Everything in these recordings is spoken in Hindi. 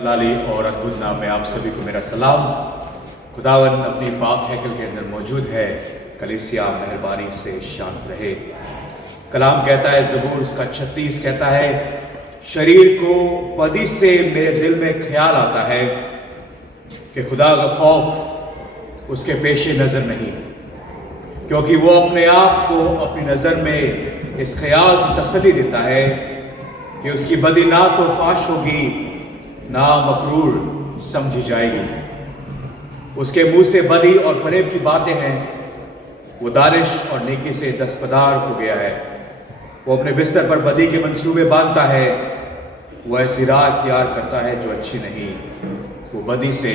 जलाली और अद्भुत नाम में आप सभी को मेरा सलाम। खुदावन अपनी पाक हैकल के अंदर मौजूद है। कलीसिया मेहरबानी से शांत रहे। कलाम कहता है, ज़बूर उसका 36 कहता है, शरीर को बदी से मेरे दिल में ख्याल आता है कि खुदा का खौफ उसके पेशे नज़र नहीं, क्योंकि वो अपने आप को अपनी नज़र में इस ख्याल से तसल्ली देता है कि उसकी बदी ना तो फाश होगी ना मकरूर समझी जाएगी। उसके मुंह से बदी और फरेब की बातें हैं। वो दानिश और नेकी से दस्तबरदार हो गया है। वो अपने बिस्तर पर बदी के मंसूबे बांधता है। वो ऐसी राह इख्तियार करता है जो अच्छी नहीं। वो बदी से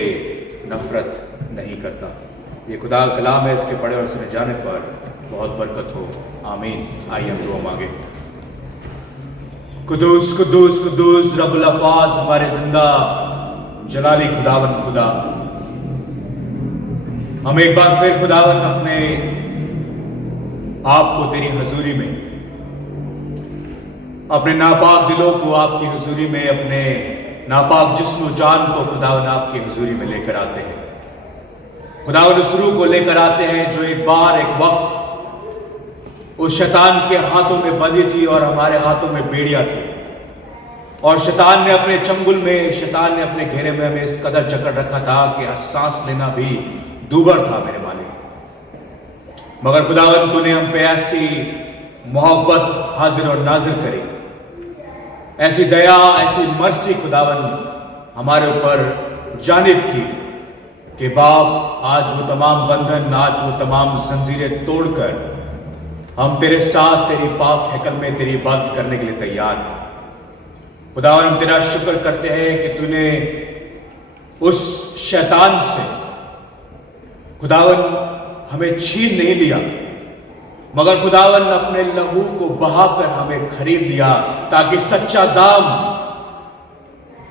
नफरत नहीं करता। ये खुदा का कलाम है। इसके पढ़े और सुने जाने पर बहुत बरकत हो। आमीन। आइए हम दुआ मांगे। कुदूस कुदूस कुदूस रब्बुल अफ़ाज़ हमारे जिंदा जलाली खुदावन खुदा, हम एक बार फिर खुदावन अपने आप को तेरी हजूरी में, अपने नापाक दिलों को आपकी हजूरी में, अपने नापाक जिस्म जान को खुदावन आपकी हजूरी में लेकर आते हैं। खुदावन उस रूह को लेकर आते हैं जो एक बार एक वक्त उस शैतान के हाथों में बंधी थी और हमारे हाथों में बेड़िया थी, और शैतान ने अपने चंगुल में, शैतान ने अपने घेरे में हमें इस कदर जकड़ रखा था कि सांस लेना भी दूभर था मेरे मालिक। मगर खुदावन तूने हम पे ऐसी मोहब्बत हाजिर और नाजिर करी, ऐसी दया, ऐसी मर्सी खुदावन हमारे ऊपर जानिब की कि बाप आज वो तमाम बंधन, आज वो तमाम जंजीरें तोड़कर हम तेरे साथ तेरी पाक हैकल में तेरी इबादत करने के लिए तैयार हैं। खुदावन हम तेरा शुक्र करते हैं कि तूने उस शैतान से खुदावन हमें छीन नहीं लिया, मगर खुदावन अपने लहू को बहाकर हमें खरीद लिया, ताकि सच्चा दाम,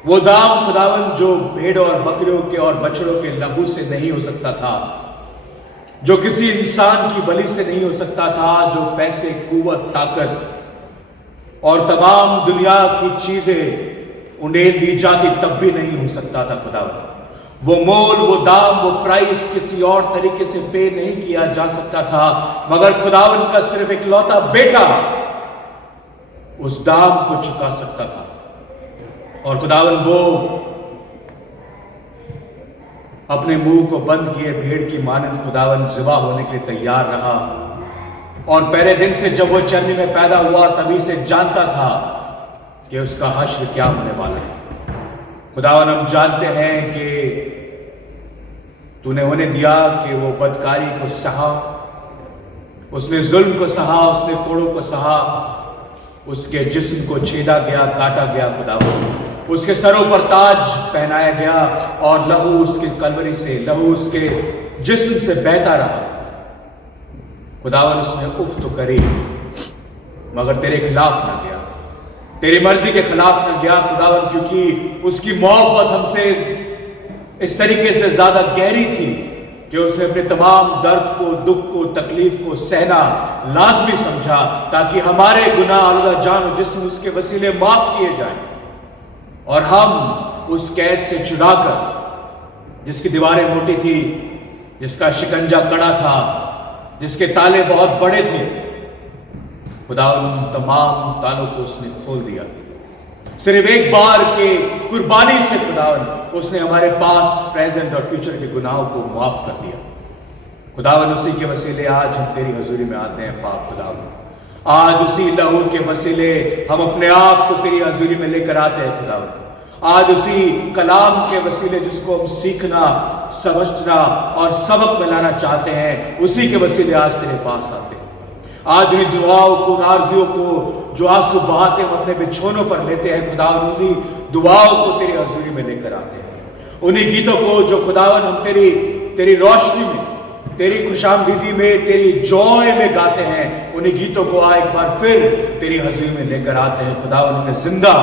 वो दाम खुदावन जो भेड़ और बकरियों के और बछड़ों के लहू से नहीं हो सकता था, जो किसी इंसान की बलि से नहीं हो सकता था, जो पैसे, कुव्वत, ताकत और तमाम दुनिया की चीजें उन्हें ली जाती तब भी नहीं हो सकता था खुदावन। वो मोल, वो दाम, वो प्राइस किसी और तरीके से पे नहीं किया जा सकता था, मगर खुदावन का सिर्फ एक लौता बेटा उस दाम को चुका सकता था। और खुदावन वो अपने मुंह को बंद किए भेड़ की मानंद खुदावन ज़िबा होने के लिए तैयार रहा, और पहले दिन से जब वो चरनी में पैदा हुआ तभी से जानता था कि उसका हश्र क्या होने वाला है। खुदावन हम जानते हैं कि तूने होने दिया कि वो बदकारी को सहा, उसने जुल्म को सहा, उसने कोड़ों को सहा, उसके जिस्म को छेदा गया, काटा गया खुदावन, उसके सरों पर ताज पहनाया गया, और लहू उसके कलवरी से, लहू उसके जिस्म से बहता रहा। खुदावन उसने उफ तो करी, मगर तेरे खिलाफ ना गया, तेरी मर्जी के खिलाफ ना गया खुदावन, क्योंकि उसकी मोहब्बत हमसे इस तरीके से ज्यादा गहरी थी कि उसने अपने तमाम दर्द को, दुख को, तकलीफ को सहना लाजमी समझा, ताकि हमारे गुनाह अलगा जान और जिस्म उसके वसीले माफ किए जाएं, और हम उस कैद से छुड़ाकर, जिसकी दीवारें मोटी थी, जिसका शिकंजा कड़ा था, जिसके ताले बहुत बड़े थे, खुदा उन तमाम तालों को उसने खोल दिया। सिर्फ एक बार के कुर्बानी से खुदावन उसने हमारे पास, प्रेजेंट और फ्यूचर के गुनाहों को माफ कर दिया। खुदावन उसी के वसीले आज हम तेरी हजूरी में आते हैं पाक खुदावन। आज उसी लहू के वसीले हम अपने आप को तेरी हजूरी में लेकर आते हैं खुदावन। आज उसी कलाम के वसीले जिसको हम सीखना, समझना और सबक में लाना चाहते हैं, उसी के वसीले आज तेरे पास आते हैं। आज उन्हीं दुआओं को, आरज़ुओं को जो आंसू बहाते हम अपने बिछौनों पर लेते हैं खुदावन, उन्हीं दुआओं को तेरी हजूरी में लेकर आते हैं। उन्हीं गीतों को जो खुदावन हम तेरी रोशनी में, तेरी खुशामदीदी में, तेरी जॉय में गाते हैं, उन्हीं गीतों को एक बार फिर तेरी हजूरी में लेकर आते हैं खुदावन। उन्हें जिंदा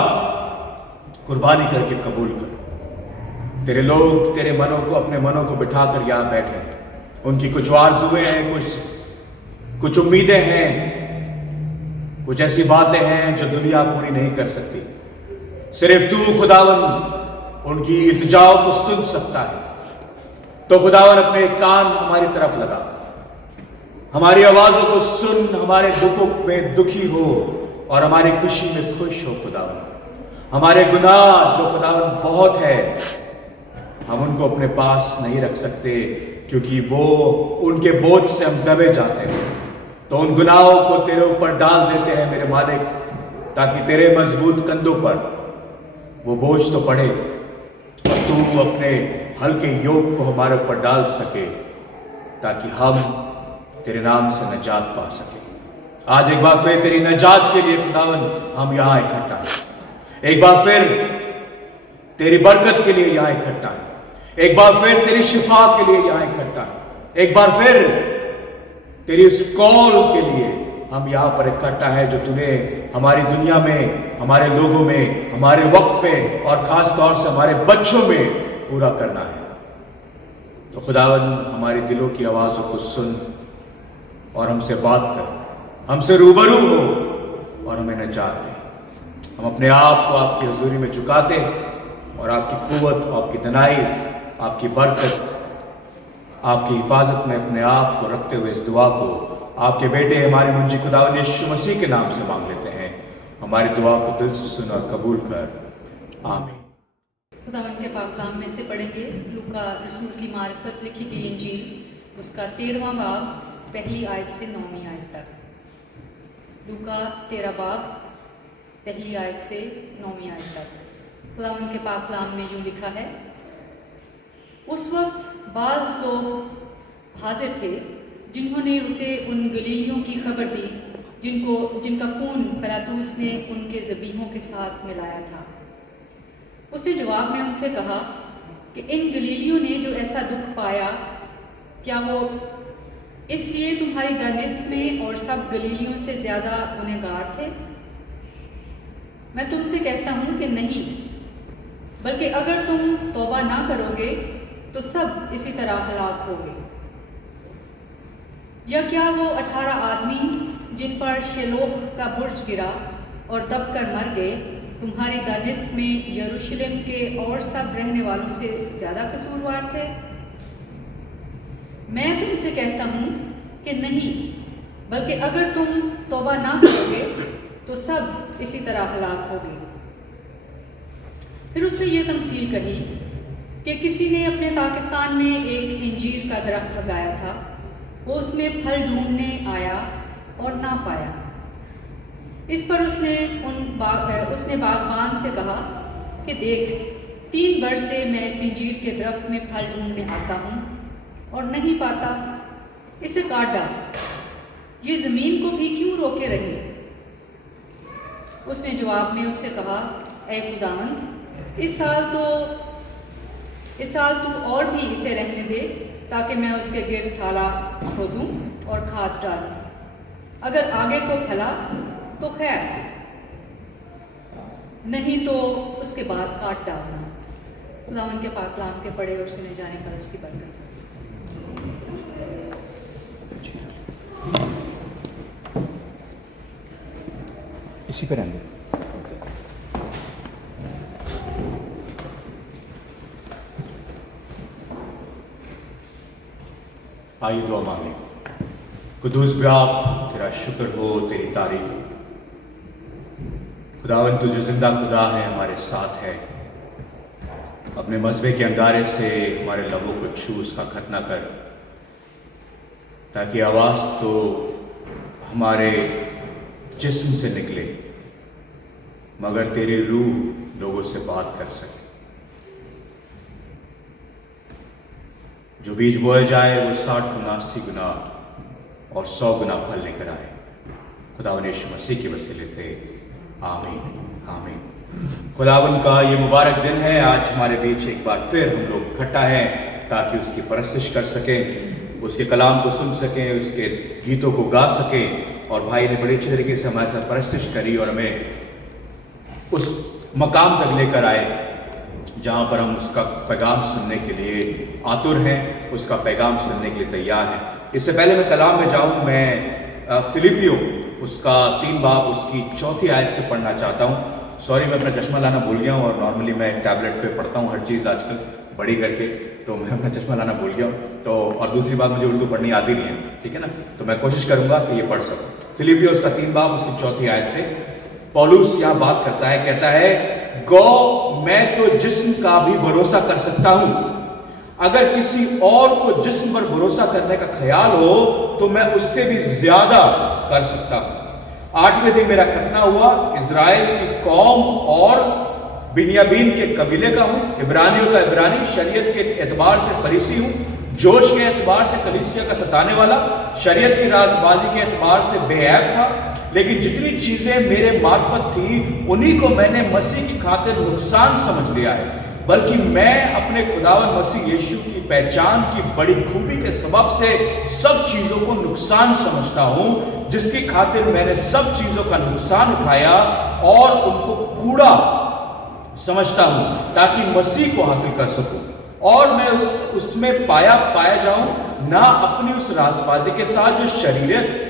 कुर्बानी करके कबूल कर। तेरे लोग तेरे मनों को, अपने मनों को बिठाकर यहां बैठे हैं। उनकी कुछ आरज़ुएं हैं, कुछ उम्मीदें हैं, कुछ ऐसी बातें हैं जो दुनिया पूरी नहीं कर सकती। सिर्फ तू खुदावन उनकी इल्तिजाओं को सुन सकता है। तो खुदावन अपने कान हमारी तरफ लगा, हमारी आवाजों को सुन, हमारे दुखों में दुखी हो और हमारी खुशी में खुश हो। खुदावन हमारे गुनाह जो खुदावन बहुत है, हम उनको अपने पास नहीं रख सकते, क्योंकि वो उनके बोझ से हम दबे जाते हैं। तो उन गुनाहों को तेरे ऊपर डाल देते हैं मेरे मालिक, ताकि तेरे मजबूत कंधों पर वो बोझ तो पड़े और तू अपने हल्के योग को हमारे ऊपर डाल सके, ताकि हम तेरे नाम से निजात पा सके। आज एक बार फिर तेरी निजात के लिए खुदावन हम यहाँ इकट्ठा हैं। एक बार फिर तेरी बरकत के लिए यहाँ इकट्ठा हैं। एक बार फिर तेरी शिफा के लिए यहाँ इकट्ठा हैं। एक बार फिर तेरी इस कॉल के लिए हम यहाँ पर इकट्ठा है, जो तूने हमारी दुनिया में, हमारे लोगों में, हमारे वक्त में और खास तौर से हमारे बच्चों में पूरा करना है। तो खुदावन हमारे दिलों की आवाज़ों को सुन और हमसे बात कर, हमसे रूबरू हो और हमें निजात दे। हम अपने आप को आपकी हजूरी में झुकाते और आपकी कुव्वत, आपकी दनाई, आपकी बरकत, आपकी हिफाजत में अपने आप को रखते हुए इस दुआ को आपके बेटे हमारे मुंजी खुदावन यीशु मसीह के नाम से मांग लेते हैं। हमारी दुआ को दिल से सुन और कबूल कर, आमीन। खुदावन के पाक कलाम में से पढ़ेंगे लूका रसूल की मारिफत लिखी गई इंजील, उसका 13वां बाब, पहली आयत से 9वीं आयत तक। लूका 13 बाब, पहली आयत से 9वीं आयत तक। खुदावन के पाक कलाम में यूँ लिखा है, उस वक्त बाज़ लोग हाजिर थे जिन्होंने उसे उन गलीलियों की खबर दी जिनका खून पिलातुस ने उनके ज़बीहों के साथ मिलाया था। उसने जवाब में उनसे कहा कि इन गलीलियों ने जो ऐसा दुख पाया, क्या वो इसलिए तुम्हारी दानिश्त में और सब गलीलियों से ज़्यादा गुनहगार थे? मैं तुमसे कहता हूँ कि नहीं, बल्कि अगर तुम तौबा ना करोगे तो सब इसी तरह हलाक होगे। या क्या वो 18 आदमी जिन पर शेलोह का बुर्ज गिरा और दबकर मर गए, तुम्हारी दानिश्त में यरूशलेम के और सब रहने वालों से ज़्यादा कसूरवार थे? मैं तुमसे कहता हूँ कि नहीं, बल्कि अगर तुम तौबा ना करोगे तो सब इसी तरह हलाक होगे। फिर उसने ये तमसील कही कि किसी ने अपने पाकिस्तान में एक इंजीर का दरख्त लगाया था। वो उसमें फल ढूंढने आया और ना पाया। इस पर उसने बागबान से कहा कि देख, 3 वर्ष से मैं इस इंजीर के दरख्त में फल ढूंढने आता हूँ और नहीं पाता, इसे काट डाल, ये ज़मीन को भी क्यों रोके रहे? उसने जवाब में उससे कहा, ऐ खुदावंद, इस साल तू और भी इसे रहने दे, ताकि मैं उसके गिर्द थाला खोदूं और खाद डालूं। अगर आगे को फला तो खैर, नहीं तो उसके बाद काट डालना। खुदावन के पाक कलाम के पढ़े और सुने जाने पर उसकी बरकत। इसी पर रहेंगे। आइए दुआ मांगे। कुदूस बाप, तेरा शुक्र हो, तेरी तारीफ। खुदावन तू जो जिंदा खुदा है, हमारे साथ है। अपने मज़बे के अंगारे से हमारे लबों को छू, उसका खतना कर, ताकि आवाज़ तो हमारे जिस्म से निकले, मगर तेरी रूह लोगों से बात कर सके। जो बीज बोया जाए वो 60 गुना, 80 गुना और 100 गुना फल लेकर आए। खुदावन यीशु मसीह के वसीले से आमीन, आमीन। खुदावन का ये मुबारक दिन है। आज हमारे बीच एक बार फिर हम लोग इकट्ठा हैं ताकि उसकी परस्तिश कर सकें, उसके कलाम को सुन सकें, उसके गीतों को गा सकें। और भाई ने बड़े अच्छे तरीके से हमारे साथ परस्तिश करी और हमें उस मकाम तक लेकर आए जहाँ पर हम उसका पैगाम सुनने के लिए आतुर हैं, उसका पैगाम सुनने के लिए तैयार हैं। इससे पहले मैं कलाम में जाऊँ, मैं फिलिपियों उसका 3 बाब उसकी 4थी आयत से पढ़ना चाहता हूँ। सॉरी, मैं अपना चश्मा लाना भूल गया हूँ और नॉर्मली मैं टैबलेट पे पढ़ता हूँ हर चीज़ आजकल बड़ी करके, तो मैं अपना चश्मा लाना भूल गया हूँ। तो और दूसरी बात, मुझे उर्दू पढ़नी आती नहीं है, ठीक है ना, तो मैं कोशिश करूंगा कि ये पढ़ सकूं। फिलिपियोस का 3 बाब उसकी 4थी आयत से पौलुस यहाँ बात करता है, कहता है गो मैं तो जिस्म का भी भरोसा कर सकता हूं, अगर किसी और को जिस्म पर भरोसा करने का ख्याल हो तो मैं उससे भी ज्यादा कर सकता हूं। 8वें दिन मेरा खतना हुआ, इजराइल की कौम और बिन्यामीन के कबीले का हूं, इब्रानियों का इब्रानी, शरीयत के एतबार से फरीसी हूं, जोश के एतबार से कलीसिया का सताने वाला, शरीयत की राजबाजी के एतबार से बेऐब था, लेकिन जितनी चीजें मेरे मार्फत थी उन्हीं को मैंने मसीह की खातिर नुकसान समझ लिया है, बल्कि मैं अपने खुदावन मसीह यीशु की पहचान की बड़ी खूबी के सबब से सब चीजों को नुकसान समझता हूं, जिसकी खातिर मैंने सब चीजों का नुकसान उठाया और उनको कूड़ा समझता हूं, ताकि मसीह को हासिल कर सकूं और मैं उसमें पाया जाऊं, ना अपनी उस रासबाजी के साथ जो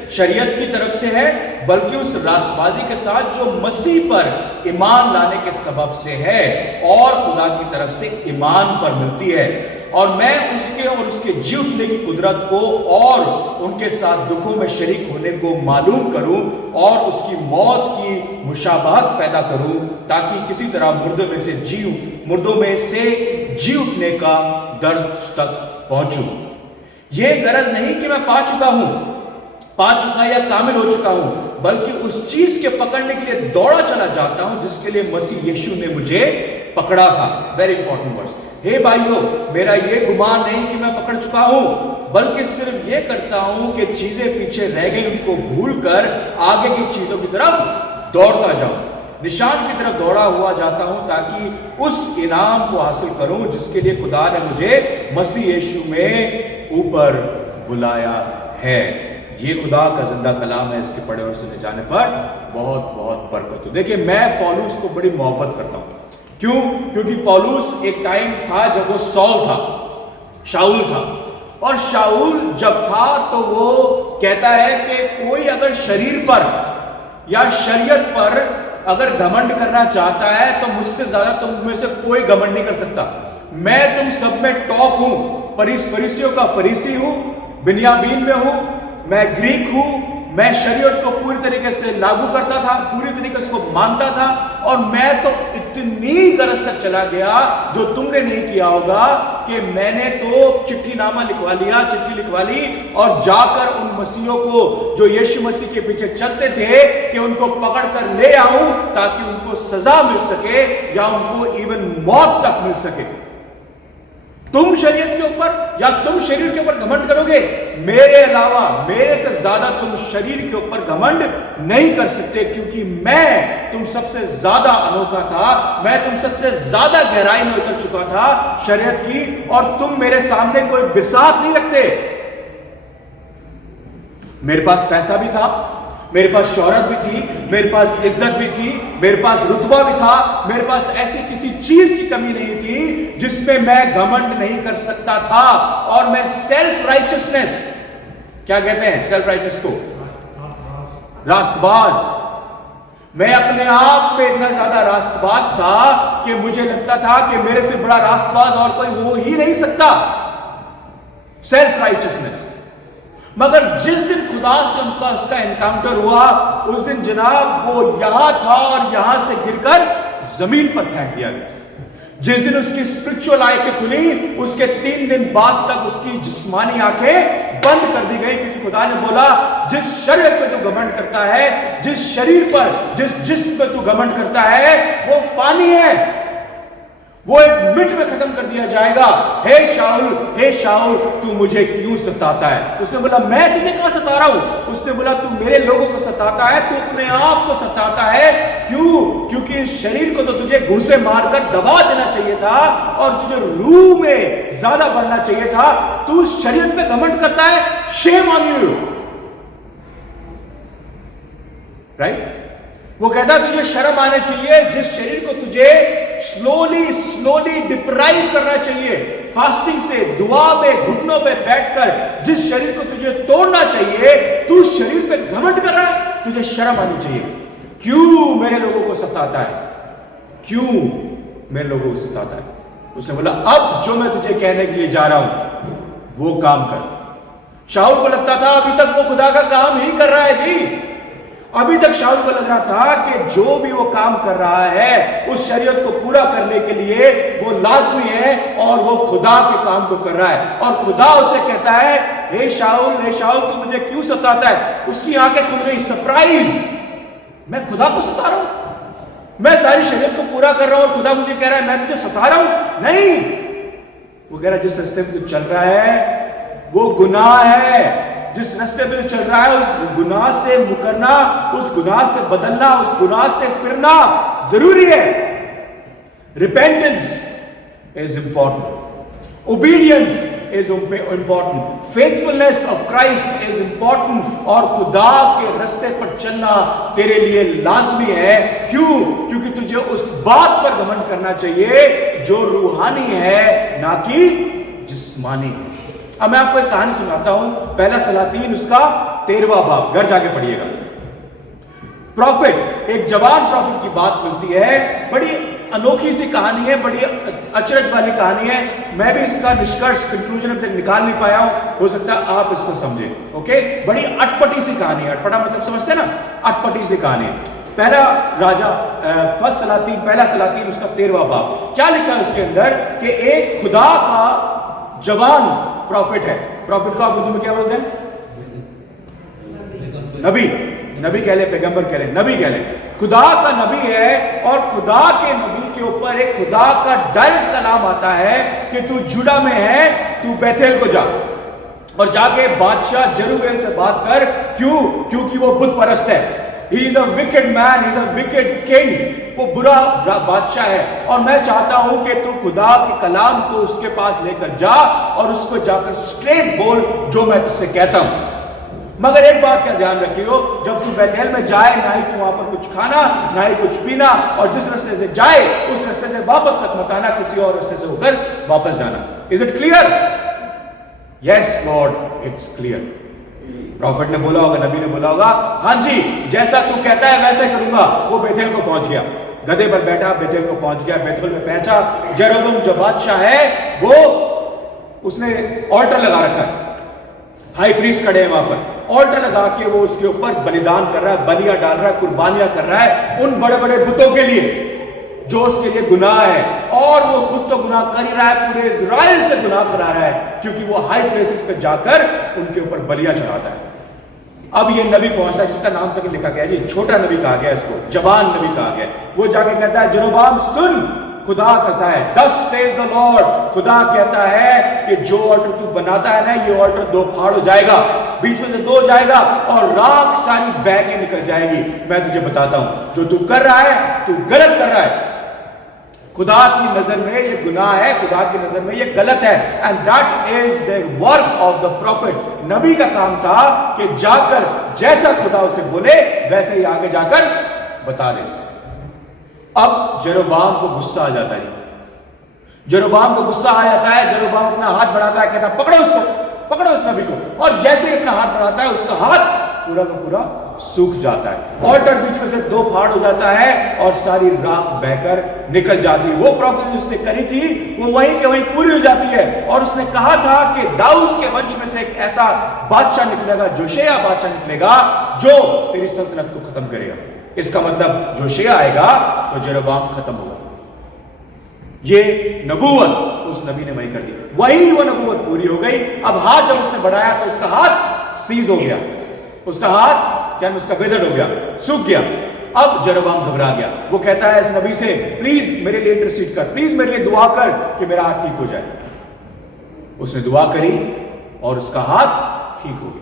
शरीयत की तरफ से है, बल्कि उस रासबाजी के साथ जो मसीह पर ईमान लाने के सबब से है और खुदा की तरफ से ईमान पर मिलती है, और मैं उसके और उसके जी उठने की कुदरत को और उनके साथ दुखों में शरीक होने को मालूम करूं और उसकी मौत की मुशाबहत पैदा करूं, ताकि किसी तरह मुर्दों में से जी उठने का दर्द तक पहुंचूं। यह गरज नहीं कि मैं पा चुका या कामिल हो चुका हूं, बल्कि उस चीज के पकड़ने के लिए दौड़ा चला जाता हूं जिसके लिए मसीह यीशु ने मुझे पकड़ा था। Very important words. हे भाइयों, मेरा ये गुमान नहीं कि मैं पकड़ चुका हूं, बल्कि सिर्फ ये करता हूं कि चीजें पीछे रह गई उनको भूलकर आगे की चीजों की तरफ दौड़ता जाऊं, निशान की तरफ दौड़ा हुआ जाता हूं, ताकि उस इनाम को हासिल करूं जिसके लिए खुदा ने मुझे मसीह यीशु में ऊपर बुलाया है। ये खुदा का जिंदा कलाम है, इसके पढ़े और सुने जाने पर बहुत बहुत बरकत हो। देखिए, मैं पौलुस को बड़ी मोहब्बत करता हूं। क्यों? क्योंकि पौलुस एक टाइम था जब वो शाऊल था, और शाऊल जब था तो वो कहता है कि कोई अगर शरीर पर या शरीयत पर अगर घमंड करना चाहता है तो मुझसे ज्यादा तुम में से कोई घमंड नहीं कर सकता। मैं तुम सब में टॉप हूं, फरीसियों का फरीसी हूं, बिन्यामीन में हूं, मैं ग्रीक हूं, मैं शरीयत को पूरी तरीके से लागू करता था, पूरी तरीके से उसको मानता था, और मैं तो इतनी गरज तक चला गया जो तुमने नहीं किया होगा कि मैंने तो चिट्ठी लिखवा ली और जाकर उन मसीहों को जो यीशु मसीह के पीछे चलते थे कि उनको पकड़ कर ले आऊं, ताकि उनको सजा मिल सके या उनको इवन मौत तक मिल सके। तुम शरीयत के ऊपर या तुम शरीर के ऊपर घमंड करोगे, मेरे अलावा मेरे से ज्यादा तुम शरीर के ऊपर घमंड नहीं कर सकते, क्योंकि मैं तुम सबसे ज्यादा अनोखा था, मैं तुम सबसे ज्यादा गहराई में उतर चुका था शरीयत की, और तुम मेरे सामने कोई बिसात नहीं रखते। मेरे पास पैसा भी था, मेरे पास शोहरत भी थी, मेरे पास इज्जत भी थी, मेरे पास रुतबा भी था, मेरे पास ऐसी किसी चीज की कमी नहीं थी जिसमें मैं घमंड नहीं कर सकता था। और मैं सेल्फ राइचियसनेस, क्या कहते हैं सेल्फ राइचियस को? रास्तबाज। मैं अपने आप में इतना ज्यादा रास्तबाज था कि मुझे लगता था कि मेरे से बड़ा रास्तबाज और कोई हो ही नहीं सकता। Self righteousness. मगर जिस दिन खुदा से उसका एनकाउंटर हुआ, उस दिन जनाब वो यहां था और यहां से गिरकर जमीन पर फेंक दिया गया। जिस दिन उसकी स्पिरिचुअल आंखें खुली, उसके 3 दिन बाद तक उसकी जिस्मानी आंखें बंद कर दी गई, क्योंकि खुदा ने बोला जिस शरीर पे तू घमंड करता है, जिस शरीर पर, जिस जिस्म पे तू घमंड करता है, वो फानी है, वो एक मिनट में खत्म कर दिया जाएगा। हे शाऊल तू मुझे क्यों सताता है? उसने बोला मैं तुझे कहां सता रहा हूं? उसने बोला तू मेरे लोगों को सताता है, तू अपने आप को सताता है। क्यों? क्योंकि इस शरीर को तो तुझे घूंसे मारकर दबा देना चाहिए था और तुझे रूह में ज्यादा बढ़ना चाहिए था। तू शरीर पे घमंड करता है, शेम ऑन यू, राइट? वो कहता तुझे शर्म आने चाहिए, जिस शरीर को तुझे स्लोली डिप्राइव करना चाहिए, फास्टिंग से, दुआ में, घुटनों पे बैठकर जिस शरीर को तुझे तोड़ना चाहिए, तू शरीर पे घमंड कर रहा है, तुझे शर्म आनी चाहिए। क्यों मेरे लोगों को सताता है? क्यों मेरे लोगों को सताता है? उसने बोला, अब जो मैं तुझे कहने के लिए जा रहा हूं वो काम कर। शाऊल को लगता था अभी तक वो खुदा का काम ही कर रहा है जी। अभी तक शाऊल को लग रहा था कि जो भी वो काम कर रहा है उस शरीयत को पूरा करने के लिए वो लाजमी है और वो खुदा के काम को कर रहा है। और खुदा उसे कहता है, हे शाऊल तू मुझे क्यों सताता है? उसकी आंखें खुल गई, सरप्राइज, मैं खुदा को सता रहा हूं, मैं सारी शरीयत को पूरा कर रहा हूं और खुदा मुझे कह रहा है मैं तुझे सता रहा हूं? नहीं, वो कह रहा है जिस रास्ते में तू चल रहा है वो गुनाह है। जिस रास्ते पे चल रहा है उस गुनाह से मुकरना, उस गुनाह से बदलना, उस गुनाह से फिरना जरूरी है। Repentance is important, obedience is important, faithfulness of Christ is important, और खुदा के रास्ते पर चलना तेरे लिए लाजमी है। क्यों? क्योंकि तुझे उस बात पर घमंड करना चाहिए जो रूहानी है, ना कि जिस्मानी है। अब मैं आपको एक कहानी सुनाता हूं, पहला सलातीन उसका 13वां बाब, घर जाके पढ़िएगा। प्रॉफिट, एक जवान प्रॉफिट की बात मिलती है, बड़ी अनोखी सी कहानी है, बड़ी अचरज वाली कहानी है। मैं भी इसका निष्कर्ष कंक्लूजन अब तक निकाल नहीं पाया हूं, हो सकता है आप इसको समझे। ओके, बड़ी अटपटी सी कहानी है। अटपटा मतलब समझते हैं ना, अटपटी सी कहानी है। पहला राजा, फर्स्ट सलातीन, पहला सलातीन उसका 13वां बाब, क्या लिखा है उसके अंदर कि एक खुदा का जवान प्रॉफिट है। प्रॉफिट को आप उर्दू में क्या बोलते हैं? नबी, नबी कह ले, पैगंबर कह ले, नबी कह ले, खुदा का नबी है। और खुदा के नबी के ऊपर एक खुदा का डायरेक्ट कलाम आता है कि तू जुड़ा में है, तू बैतल को जा और जाके बादशाह जरूबेल से बात कर। क्यों? क्योंकि वो बुत परस्त है। He is a wicked man, he is a wicked king, वो बुरा बादशाह है। और मैं चाहता हूं कि तू खुदा के कलाम को उसके पास लेकर जा और उसको जाकर स्ट्रेट बोल जो मैं तुझसे कहता हूं। मगर एक बात का ध्यान रखियो, जब तू बैतल में जाए ना ही तू वहां पर कुछ खाना ना ही कुछ पीना, और जिस रास्ते से जाए उस रास्ते से वापस तक मत आना, किसी और रास्ते से होकर वापस जाना। Is it clear? Yes Lord, it's clear. Profit ने बोला होगा, नबी ने बोला होगा, हां जी, जैसा तू कहता है वैसे करूंगा। वो बेथेल को पहुंच गया, गधे पर बैठा बेथेल को पहुंच गया। बेथेल में पहुंचा, जेरोबोम जो बादशाह है वो उसने ऑल्टर लगा रखा है, हाई प्रीस्ट खड़े हैं वहां पर, ऑल्टर लगा के वो उसके ऊपर बलिदान कर रहा है, बलियां डाल रहा है, कुर्बानियां कर रहा है उन बड़े बड़े बुतों के लिए जो उसके लिए गुनाह है। और वो खुद तो गुनाह कर ही रहा है, पूरे इजराइल से गुनाह करा रहा है, क्योंकि वो हाई प्लेसेस पे जाकर उनके ऊपर बलियां चढ़ाता है। अब ये नबी पहुंचता है जिसका नाम तक लिखा गया है जी, छोटा नबी कहा गया इसको, जवान नबी कहा गया। वो जाके कहता है, जेरोबाम सुन, खुदा कहता है, thus says the Lord, खुदा कहता है कि जो ऑल्टर तू बनाता है ना, ये ऑल्टर दो फाड़ हो जाएगा, बीच में से दो हो जाएगा और राख सारी बह के निकल जाएगी। मैं तुझे बताता हूं, जो तू कर रहा है तू गलत कर रहा है। खुदा की नजर में ये गुनाह है, खुदा की नजर में ये गलत है। And that is the work of the profit. नबी का काम था कि जाकर जैसा खुदा उसे बोले वैसे ही आगे जाकर बता दे। अब जेरोबाम को गुस्सा आ जाता है, जेरोबाम को गुस्सा आ जाता है। जेरोबाम अपना हाथ बढ़ाता है, कहता है पकड़ो उसको, पकड़ो उस नबी को। और जैसे ही अपना हाथ बढ़ाता है उसका हाथ पूरा का पूरा सूख जाता है, ऑल्टर बीच में से दो फाड़ हो जाता है और सारी राख बहकर निकल जाती है। वो प्रोफेसी उसने करी थी वो वहीं के वहीं पूरी हो जाती है। और उसने कहा था कि दाऊद के वंश में से एक ऐसा बादशाह निकलेगा, जोशिया बादशाह निकलेगा, जो तेरी सल्तनत को खत्म करेगा। इसका मतलब जोशिया आएगा तो जेरोबाम खत्म होगा। ये नबूवत उस नबी ने वही कर दी, वही वो नबूवत पूरी हो गई। अब हाथ जब उसने बढ़ाया तो उसका हाथ सीज हो गया, उसका हाथ क्या उसका विदर्ड हो गया, सूख गया। अब जेरोबाम घबरा गया, वो कहता है इस नबी से, प्लीज मेरे लिए इंटरसीड कर, प्लीज मेरे लिए दुआ कर कि मेरा हाथ ठीक हो जाए। उसने दुआ करी और उसका हाथ ठीक हो गया।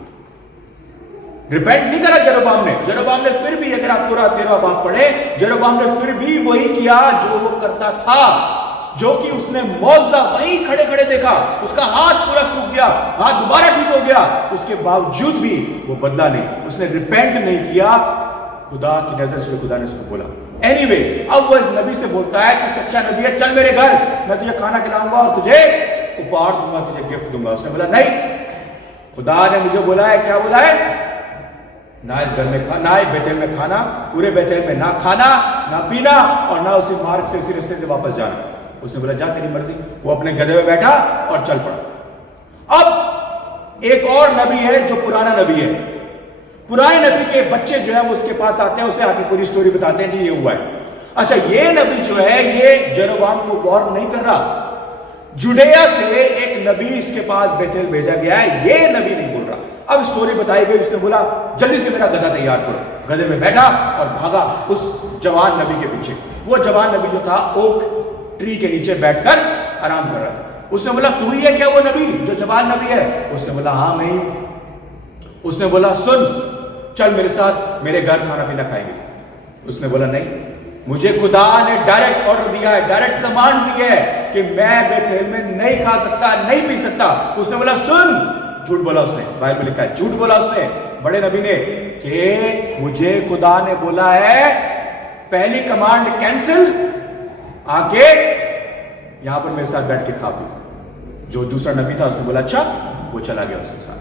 रिपेंट नहीं करा जेरोबाम ने। जेरोबाम ने फिर भी, अगर आप पूरा 13वां बाब पढ़े, जेरोबाम ने फिर भी वही किया जो वो करता था, जो कि उसने मौजा वहीं खड़े खड़े देखा, उसका हाथ पूरा सूख गया, हाथ दोबारा ठीक हो गया। उसके बावजूद भी वो बदला नहीं, उसने रिपेंट नहीं किया। खुदा की नजर से खुदा ने उसको बोला। एनीवे, अब वो इस नबी से बोलता है कि सच्चा नबी है, चल मेरे घर, मैं तुझे खाना खिलाऊंगा और तुझे उपहार दूंगा, तुझे गिफ्ट दूंगा। उसने बोला नहीं, खुदा ने मुझे बोला है, क्या बोला है? ना इस घर में ना बेतेल में खाना, पूरे बेतेल में ना खाना ना पीना और ना उसी मार्ग से उसी रास्ते से वापस जाना। उसने बोला जा तेरी मर्जी। वो अपने गधे में बैठा और चल पड़ा। अब एक और नबी है जो पुराना नबी है। पुराने नबी के बच्चे जो है वो उसके पास आते हैं, उसे आके पूरी स्टोरी बताते हैं जी ये हुआ है। अच्छा, ये नबी जो है ये जेरोबाम को वॉर्न नहीं कर रहा। जुडेया से एक नबी इसके पास बेतेल भेजा गया है, ये नबी नहीं बोल रहा। अब स्टोरी बताई गई, उसने बोला जल्दी से मेरा गधा तैयार करो। गधे में बैठा और भागा उस जवान नबी के पीछे। वो जवान नबी जो था ओक ट्री के नीचे बैठकर आराम कर रहा था। उसने बोला तू ही है क्या वो नबी जो जवान नबी है? उसने बोला हाँ मैं ही। उसने बोला सुन चल मेरे साथ मेरे घर खाना पीना खाएंगे। उसने बोला नहीं, मुझे खुदा ने डायरेक्ट ऑर्डर दिया है, डायरेक्ट कमांड दी है कि मैं बेतेल में नहीं खा सकता, नहीं पी सकता। उसने बोला सुन, झूठ बोला उसने, बाइबल में लिखा है झूठ बोला उसने, बड़े नबी ने, कि मुझे खुदा ने बोला है पहली कमांड कैंसिल, आके यहां पर मेरे साथ बैठ के खा पी। जो दूसरा नबी था उसने बोला अच्छा, वो चला गया उसके साथ,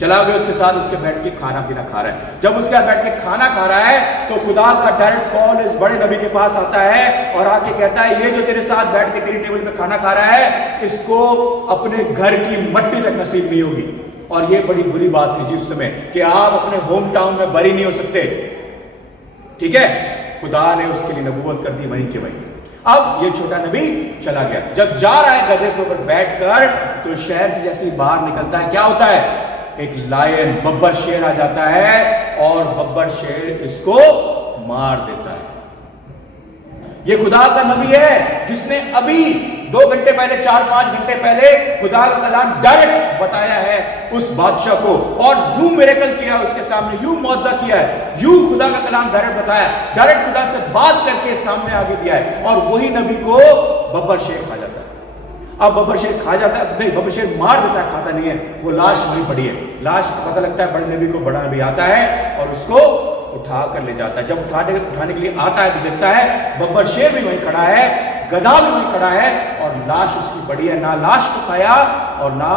चला गया उसके साथ, उसके बैठ के खाना पीना खा रहा है। जब उसके साथ बैठ के खाना खा रहा है तो खुदा का डायरेक्ट कॉल इस बड़े नबी के पास आता है और आके कहता है ये जो तेरे साथ बैठ के तेरी टेबल पे खाना खा रहा है इसको अपने घर की मट्टी तक नसीब नहीं होगी। और ये बड़ी बुरी बात थी जिस समय कि आप अपने होम टाउन में बरी नहीं हो सकते। ठीक है, खुदा ने उसके लिए नबूवत कर दी वहीं के वहीं। अब ये छोटा नबी चला गया। जब जा रहा है गधे के ऊपर बैठकर तो शहर से जैसे ही बाहर निकलता है क्या होता है, एक लायन बब्बर शेर आ जाता है और बब्बर शेर इसको मार देता है। ये खुदा का नबी है जिसने अभी 2 घंटे पहले 4-5 घंटे पहले खुदा का कलाम डायरेक्ट बताया है उस बादशाह को और यूं मिरेकल किया उसके सामने, यूं मौजज़ा किया है, यूं खुदा का कलाम डायरेक्ट बताया, डायरेक्ट खुदा से बात करके सामने आगे दिया है और वही नबी को बब्बर शेर खा जाता है। अब बब्बर शेर खा जाता है, नहीं बब्बर शेर मार देता है, खाता नहीं है, वो लाश वहीं पड़ी है। लाश पता लगता है बड़े नबी को, बड़ा नबी आता है और उसको उठा कर ले जाता है। जब उठाने के लिए आता है तो देखता है बब्बर शेर भी वहीं खड़ा है, गधा भी वहीं खड़ा है और लाश उसकी पड़ी है। ना लाश को खाया और ना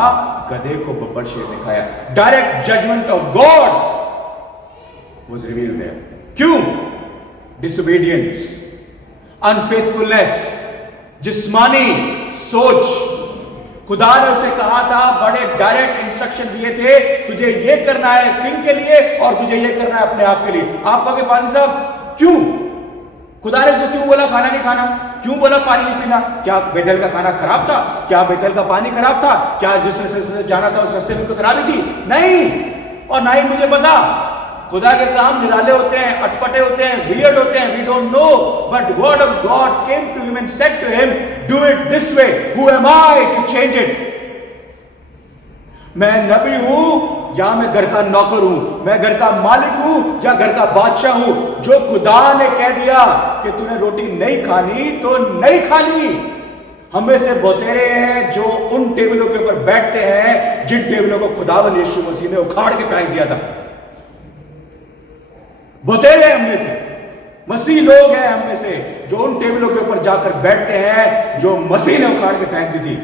गधे को बब्बर शेर ने खाया। Direct judgment of God was revealed there. क्यों? डिसोबीडियंस, अनफेथफुलनेस, जिस्मानी सोच। खुदा ने उसे कहा था, बड़े डायरेक्ट इंस्ट्रक्शन दिए थे, तुझे ये करना है किंग के लिए और तुझे ये करना है अपने आप के लिए। आप कहोगे पानी साहब क्यों? खुदा ने उसे क्यों बोला खाना नहीं खाना, क्यों बोला पानी नहीं पीना? क्या बेतेल का खाना खराब था? क्या बेतेल का पानी खराब था? क्या जिस रास्ते से जाना था उस रास्ते में कोई खराबी थी? नहीं, और ना ही मुझे पता। खुदा के काम निराले होते हैं, अटपटे होते हैं, वियर्ड होते हैं, we don't know, but word of God came to him and said to him, do it this way, who am I to change it. मैं नबी हूं या मैं घर का नौकर हूं, मैं घर का मालिक हूं या घर का बादशाह हूं। जो खुदा ने कह दिया कि तूने रोटी नहीं खानी तो नहीं खानी। हमें से बहुतेरे हैं जो उन टेबलों के ऊपर बैठते हैं जिन टेबलों को खुदावन यीशु मसीह ने उखाड़ के फेंक दिया था। बहुतेरे हममें से मसीह लोग हैं हममें से जो उन टेबलों के ऊपर जाकर बैठते हैं जो मसीह ने उखाड़ के फेंक दी थी।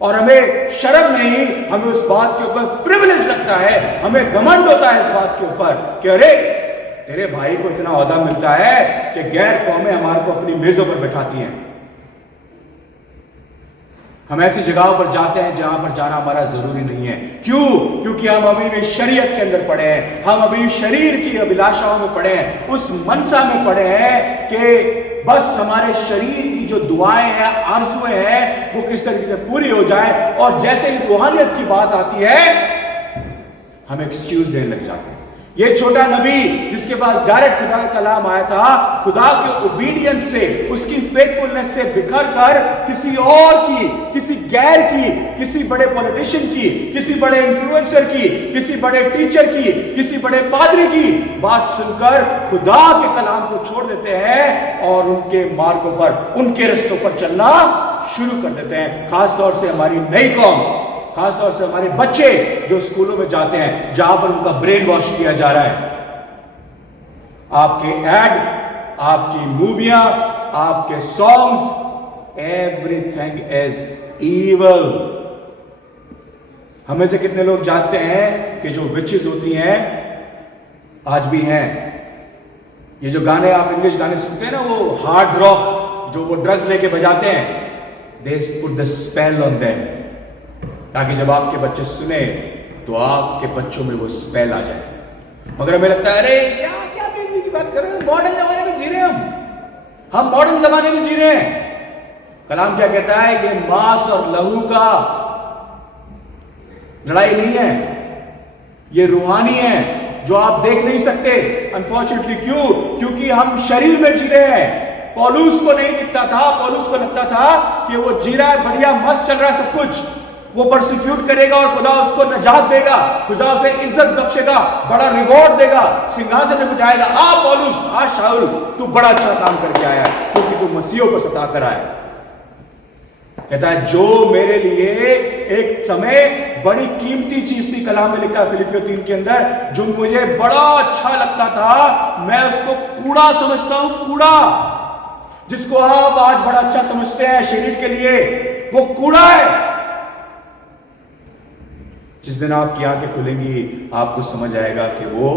और हमें शर्म नहीं, हमें उस बात के ऊपर प्रिविलेज लगता है, हमें घमंड होता है इस बात के ऊपर कि अरे तेरे भाई को इतना ओहदा मिलता है कि गैर कौमें हमारे को अपनी मेजों पर बैठाती हैं। हम ऐसी जगहों पर जाते हैं जहां पर जाना हमारा जरूरी नहीं है। क्यों? क्योंकि हम अभी भी शरीयत के अंदर पड़े हैं, हम अभी शरीर की अभिलाषाओं में पड़े हैं, उस मनसा में पड़े हैं कि बस हमारे शरीर की जो दुआएं हैं, आरज़ुएं हैं, वो किस तरीके से पूरी हो जाए। और जैसे ही रूहानियत की बात आती है हम एक्सक्यूज देने लग जाते हैं। ये छोटा नबी जिसके पास डायरेक्ट खुदा का कलाम आया था, खुदा के ओबीडियंस से, उसकी फेथफुलनेस से बिखर कर किसी और की, किसी गैर की, किसी बड़े पॉलिटिशियन की, किसी बड़े इन्फ्लुएंसर की, किसी बड़े टीचर की, किसी बड़े पादरी की बात सुनकर खुदा के कलाम को छोड़ देते हैं और उनके मार्गों पर, उनके रास्तों पर चलना शुरू कर देते हैं। खासतौर से हमारी नई कौम, खासतौर से हमारे बच्चे जो स्कूलों में जाते हैं जहां पर उनका ब्रेन वॉश किया जा रहा है। आपके एड, आपकी मूवियां, आपके सॉन्ग्स, एवरीथिंग इज इविल। हमें से कितने लोग जानते हैं कि जो विचेस होती हैं आज भी हैं। ये जो गाने आप इंग्लिश गाने सुनते हैं ना, वो हार्ड रॉक जो वो ड्रग्स लेके बजाते हैं, they put the spell on them, ताकि जब आपके बच्चे सुने तो आपके बच्चों में वो स्पेल आ जाए। मगर हमें लगता है अरे क्या क्या बेबी की बात कर रहे हैं, मॉडर्न जमाने में जी रहे हैं हम मॉडर्न जमाने में जी रहे हैं। कलाम क्या कहता है, ये मांस और लहू का लड़ाई नहीं है, ये रूहानी है जो आप देख नहीं सकते अनफॉर्चुनेटली। क्यों? क्योंकि हम शरीर में जी रहे हैं। पौलुस को नहीं दिखता था, पौलुस को लगता था कि वो जी रहा है, बढ़िया मस्त चल रहा है सब कुछ, वो परसिक्यूट करेगा और खुदा उसको नजात देगा, खुदा उसे इज्जत बख्शेगा, बड़ा रिवॉर्ड देगा, सिंहासन में बिठाएगा। आ पौलुस, आ शाऊल, तू बड़ा अच्छा काम करके आया क्योंकि तू मसीहों को सता कर आया। कहता है जो मेरे लिए एक समय बड़ी कीमती चीज थी, कलाम में लिखा है फिलिपियों 3 के अंदर, जो मुझे बड़ा अच्छा लगता था, मैं उसको कूड़ा समझता हूं। कूड़ा जिसको आप आज बड़ा अच्छा समझते हैं शरीर के लिए, वो कूड़ा है। जिस दिन आपकी आंखें खुलेंगी आपको समझ आएगा कि वो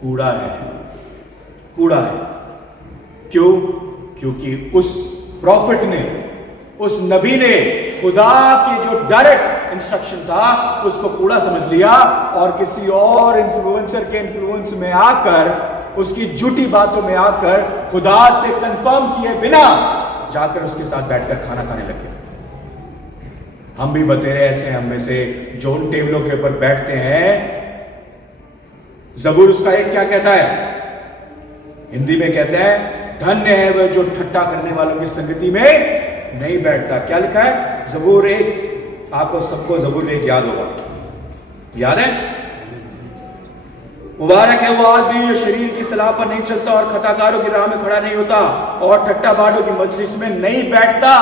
कूड़ा है, कूड़ा है। क्यों? क्योंकि उस प्रॉफिट ने, उस नबी ने खुदा की जो डायरेक्ट इंस्ट्रक्शन था उसको कूड़ा समझ लिया और किसी और इन्फ्लुएंसर के इन्फ्लुएंस में आकर, उसकी झूठी बातों में आकर, खुदा से कंफर्म किए बिना जाकर उसके साथ बैठकर खाना खाने लग गया। हम भी बतेरे ऐसे हम में से जो उन टेबलों के ऊपर बैठते हैं। जबूर उसका एक क्या कहता है, हिंदी में कहते हैं, धन्य है वह जो ठट्ठा करने वालों की संगति में नहीं बैठता। क्या लिखा है? जबूर 1, आपको सबको जबूर 1 याद होगा, याद है? मुबारक है वो आदमी जो शरीर की सलाह पर नहीं चलता और खताकारों की राह में खड़ा नहीं होता और ठट्ठाबाजों की मजलिस में नहीं बैठता।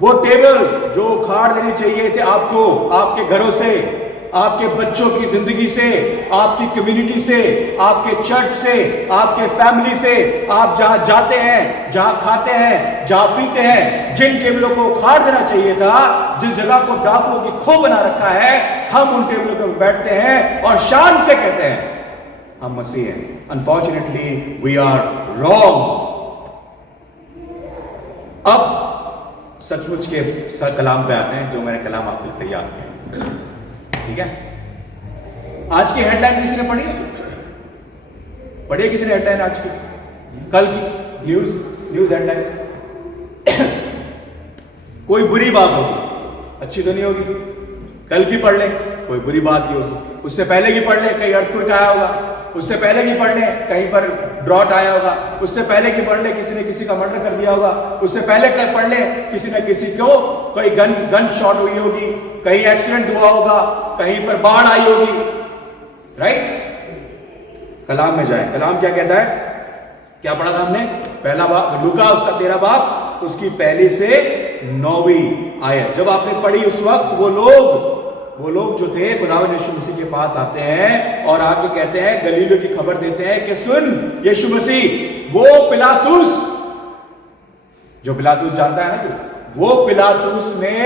वो टेबल जो उखाड़ देनी चाहिए थे आपको, आपके घरों से, आपके बच्चों की जिंदगी से, आपकी कम्युनिटी से, आपके चर्च से, आपके फैमिली से, आप जहां जाते हैं, जहां खाते हैं, जहां पीते हैं, जिन टेबलों को उखाड़ देना चाहिए था, जिस जगह को डाकुओं की खो बना रखा है, हम उन टेबलों पर बैठते हैं और शान से कहते हैं हम मसीह हैं। Unfortunately we are wrong. अब सचमुच के कलाम पे आते हैं, जो मैंने कलाम आपके लिए तैयार किया। ठीक है, आज की हेडलाइन किसी ने पढ़ी? पढ़ी किसी ने हेडलाइन आज की? कल की न्यूज हेडलाइन? कोई बुरी बात होगी, अच्छी तो नहीं होगी। कल की पढ़ ले, कोई बुरी बात ही होगी। उससे पहले की पढ़ ले, कहीं अर्थक्वेक आया होगा। उससे पहले की पढ़ ले, कहीं पर ड्रॉट आया होगा। उससे पहले की पढ़ ले, किसी ने किसी का मर्डर कर दिया होगा। उससे पहले कर पढ़ ले, किसी ने किसी को कोई गन शॉट हुई होगी, कहीं एक्सीडेंट हुआ होगा, कहीं पर बाढ़ आई होगी। राइट? कलाम में जाए, कलाम क्या कहता है? क्या पढ़ा था हमने? पहला बाब लूका उसका 13 बाब उसकी पहली से 9वीं आयत जब आपने पढ़ी, उस वक्त वो लोग जो थे खुदावंद यीशु मसीह के पास आते हैं और आके कहते हैं, गलीलियों की खबर देते हैं कि सुन यीशु मसीह, वो पिलातुस, जो पिलातुस जानता है ना तू, वो पिलातुस ने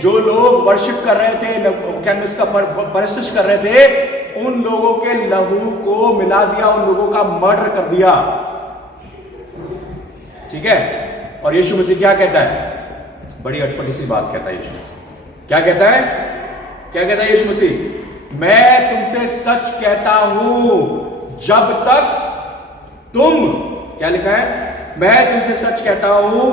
जो लोग वर्शिप कर रहे थे, कैनवस का परस्तिश कर रहे थे, उन लोगों के लहू को मिला दिया, उन लोगों का मर्डर कर दिया। ठीक है? और यीशु मसीह क्या कहता है? बड़ी अटपटी सी बात कहता है यीशु मसीह। क्या कहता है? क्या कहता है यीशु मसीह? मैं तुमसे सच कहता हूं, जब तक तुम, क्या लिखा है? मैं तुमसे सच कहता हूं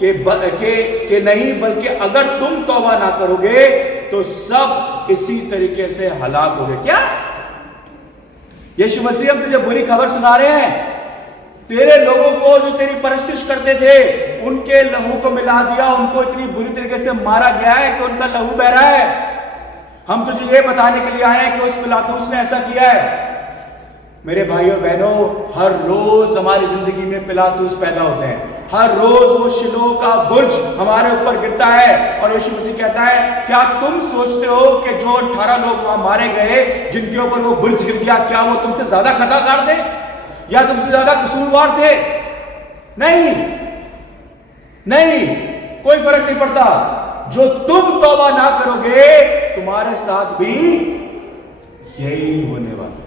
कि नहीं, बल्कि अगर तुम तौबा ना करोगे तो सब इसी तरीके से हलाक होगे। क्या यीशु मसीह, हम तुझे बुरी खबर सुना रहे हैं। तेरे लोगों को जो तेरी परस्तिश करते थे, उनके लहू को मिला दिया, उनको इतनी बुरी तरीके से मारा गया है कि उनका लहू बह रहा है। हम तुझे ये बताने के लिए आए हैं कि उस पिलातुस ने ऐसा किया है। मेरे भाइयों बहनों, हर रोज हमारी जिंदगी में पिलातुस पैदा होते हैं। हर रोज वो शिलोह का बुर्ज हमारे ऊपर गिरता है और यीशु मसीह कहता है, क्या तुम सोचते हो कि जो 18 लोग वहां मारे गए, जिनके ऊपर वो बुर्ज गिर गया, क्या वो तुमसे ज्यादा खताकार थे या तुमसे ज्यादा कसूरवार थे? नहीं, कोई फर्क नहीं पड़ता। जो तुम तौबा ना करोगे, तुम्हारे साथ भी यही होने वाला।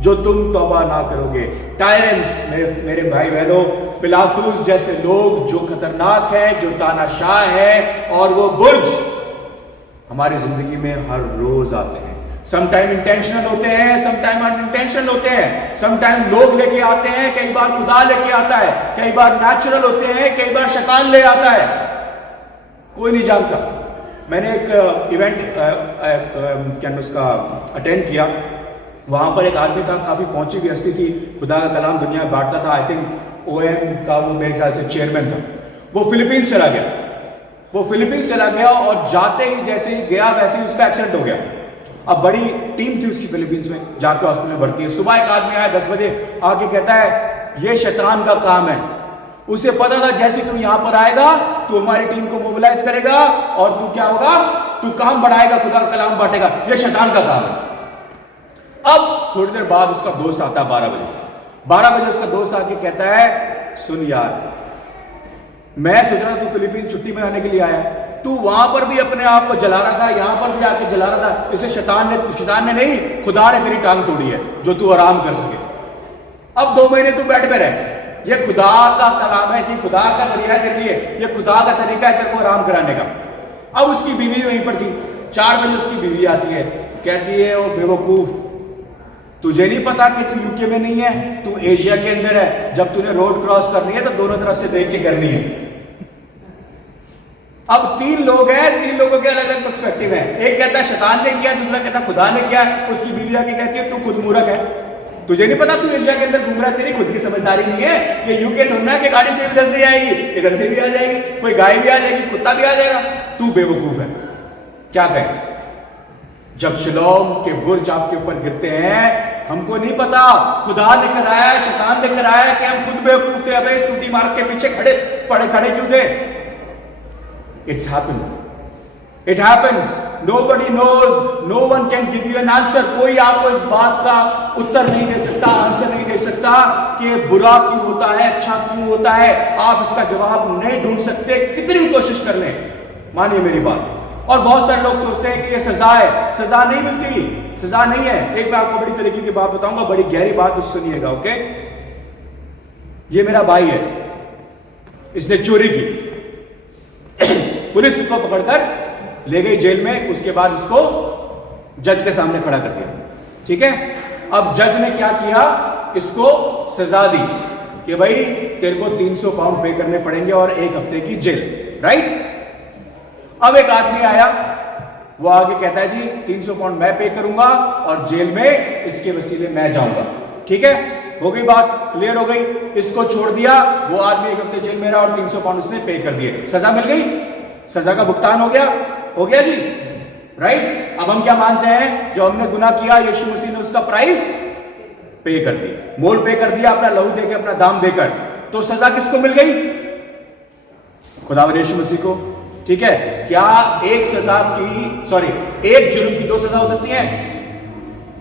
जो तुम तौबा ना करोगे। टायरेंट्स, मेरे भाई बहनों, पिलातूस जैसे लोग जो खतरनाक है, जो तानाशाह है, और वो बुर्ज हमारी जिंदगी में हर रोज आते हैं। समटाइम इंटेंशनल होते हैं, समटाइम अनइंटेंशनल होते हैं, समटाइम लोग लेके आते हैं, कई बार खुदा लेके आता है, कई बार नेचुरल होते हैं, कई बार शैतान ले आता है, कोई नहीं जानता। मैंने एक इवेंट क्या उसका अटेंड किया, वहां पर एक आदमी था, काफी पहुंची हुई हस्ती थी, खुदा का कलाम दुनिया में बांटता था। आई थिंक OM का वो मेरे ख्याल से चेयरमैन था। वो फिलीपींस चला गया और जाते ही जैसे ही गया वैसे ही उसका एक्सीडेंट हो गया। अब बड़ी टीम थी उसकी फिलीपींस में, जाके हॉस्पिटल में भर्ती है। सुबह एक आदमी आया 10 बजे, आके कहता है ये शैतान का काम है। उसे पता था जैसे तू यहां पर आएगा तू हमारी टीम को मोबिलाइज करेगा और तू क्या होगा, तू काम बढ़ाएगा, खुदा का कलाम बांटेगा, ये शैतान का काम है। अब थोड़ी देर बाद उसका दोस्त आता है 12 बजे उसका दोस्त आके कहता है सुन यार, मैं सोच रहा तू फिलीपीन छुट्टी मनाने के लिए आया, तू वहां पर भी अपने आप को जला रहा था, यहां पर भी आके जला रहा था। इसे शैतान ने नहीं, खुदा ने तेरी टांग तोड़ी है जो तू आराम कर सके। अब 2 महीने तू बेड पे रह, ये खुदा का कलाम है, ये खुदा का तरीका है तेरे लिए, ये खुदा का तरीका है तेरे को आराम कराने का। अब उसकी बीवी वहीं पर थी। 4 बजे उसकी बीवी आती है, कहती है ओ बेवकूफ, तुझे नहीं पता कि तू यूके में नहीं है, तू एशिया के अंदर है। जब तूने रोड क्रॉस करनी है तो दोनों तरफ से देख के करनी है। अब 3 लोग हैं, 3 लोगों के अलग अलग पर्सपेक्टिव हैं। एक कहता है शैतान ने किया, दूसरा कहता है खुदा ने किया। उसकी बीवी आके कहती है तू खुद मूर्ख है, तुझे नहीं पता तू एशिया के अंदर घूम रहा है, तेरी खुद की समझदारी नहीं है। ये यूके थोड़ा कि गाड़ी से इधर से आएगी, इधर से भी आ जाएगी, कोई गाय भी आ जाएगी, कुत्ता भी आ जाएगा, तू बेवकूफ है। क्या कहें जब शिलोम के बुर्ज आपके ऊपर गिरते हैं? हमको नहीं पता खुदा लेकर आया, शैतान लेकर आया कि हम खुद बेवकूफ थे, अबे इस टूटी इमारत के पीछे खड़े क्यों थे? It's happened. It happens. Nobody knows. No one can give you an answer. कोई आपको इस बात का उत्तर नहीं दे सकता, आंसर नहीं दे सकता कि बुरा क्यों होता है, अच्छा क्यों होता है। आप इसका जवाब नहीं ढूंढ सकते, कितनी कोशिश कर लें। मानिए मेरी बात। और बहुत सारे लोग सोचते हैं कि ये सजा है, सजा नहीं मिलती, सजा नहीं है। एक मैं आपको बड़ी तरीके की बात बताऊंगा, बड़ी गहरी बात, तो सुनिएगा, ओके? ये मेरा भाई है, इसने चोरी की, पुलिस उसको पकड़कर ले गई जेल में, उसके बाद उसको जज के सामने खड़ा कर दिया, ठीक है? अब जज ने क्या किया, इसको सजा दी कि भाई तेरे को 300 पाउंड पे करने पड़ेंगे और 1 हफ्ते की जेल, राइट? अब एक आदमी आया, वो आगे कहता है जी 300 पाउंड मैं पे करूंगा और जेल में इसके वसीले मैं जाऊंगा, ठीक है? हो गई बात, क्लियर हो गई। इसको छोड़ दिया, वो आदमी 1 हफ्ते जेल में रहा और 300 पाउंड उसने पे कर दिए, सजा मिल गई, सजा का भुगतान हो गया जी, राइट? अब हम क्या मानते हैं, जो हमने गुनाह किया यीशु मसीह ने उसका प्राइस पे कर दिया, मोल पे कर दिया, अपना लहू देकर, अपना दाम देकर। तो सजा किसको मिल गई? खुदावंद यीशु मसीह को, ठीक है? क्या एक जुर्म की 2 सजा हो सकती है?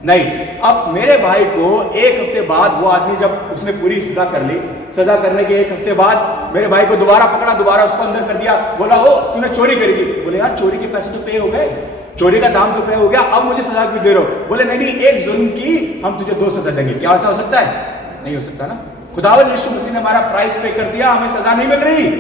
नहीं। अब मेरे भाई को 1 हफ्ते बाद, वो आदमी जब उसने पूरी सजा कर ली, सजा करने के 1 हफ्ते बाद मेरे भाई को दोबारा पकड़ा, दोबारा उसको अंदर कर दिया। बोला ओ तूने चोरी करी थी। बोले यार चोरी के पैसे तो पे हो गए, चोरी का दाम तो पे हो गया, अब मुझे सजा क्यों दे रहे हो? बोले नहीं, एक जुल्म की हम तुझे 2 सजा देंगे। क्या ऐसा हो सकता है? नहीं हो सकता ना। खुदावंद यीशु मसीह ने हमारा प्राइस पे कर दिया, हमें सजा नहीं मिल रही।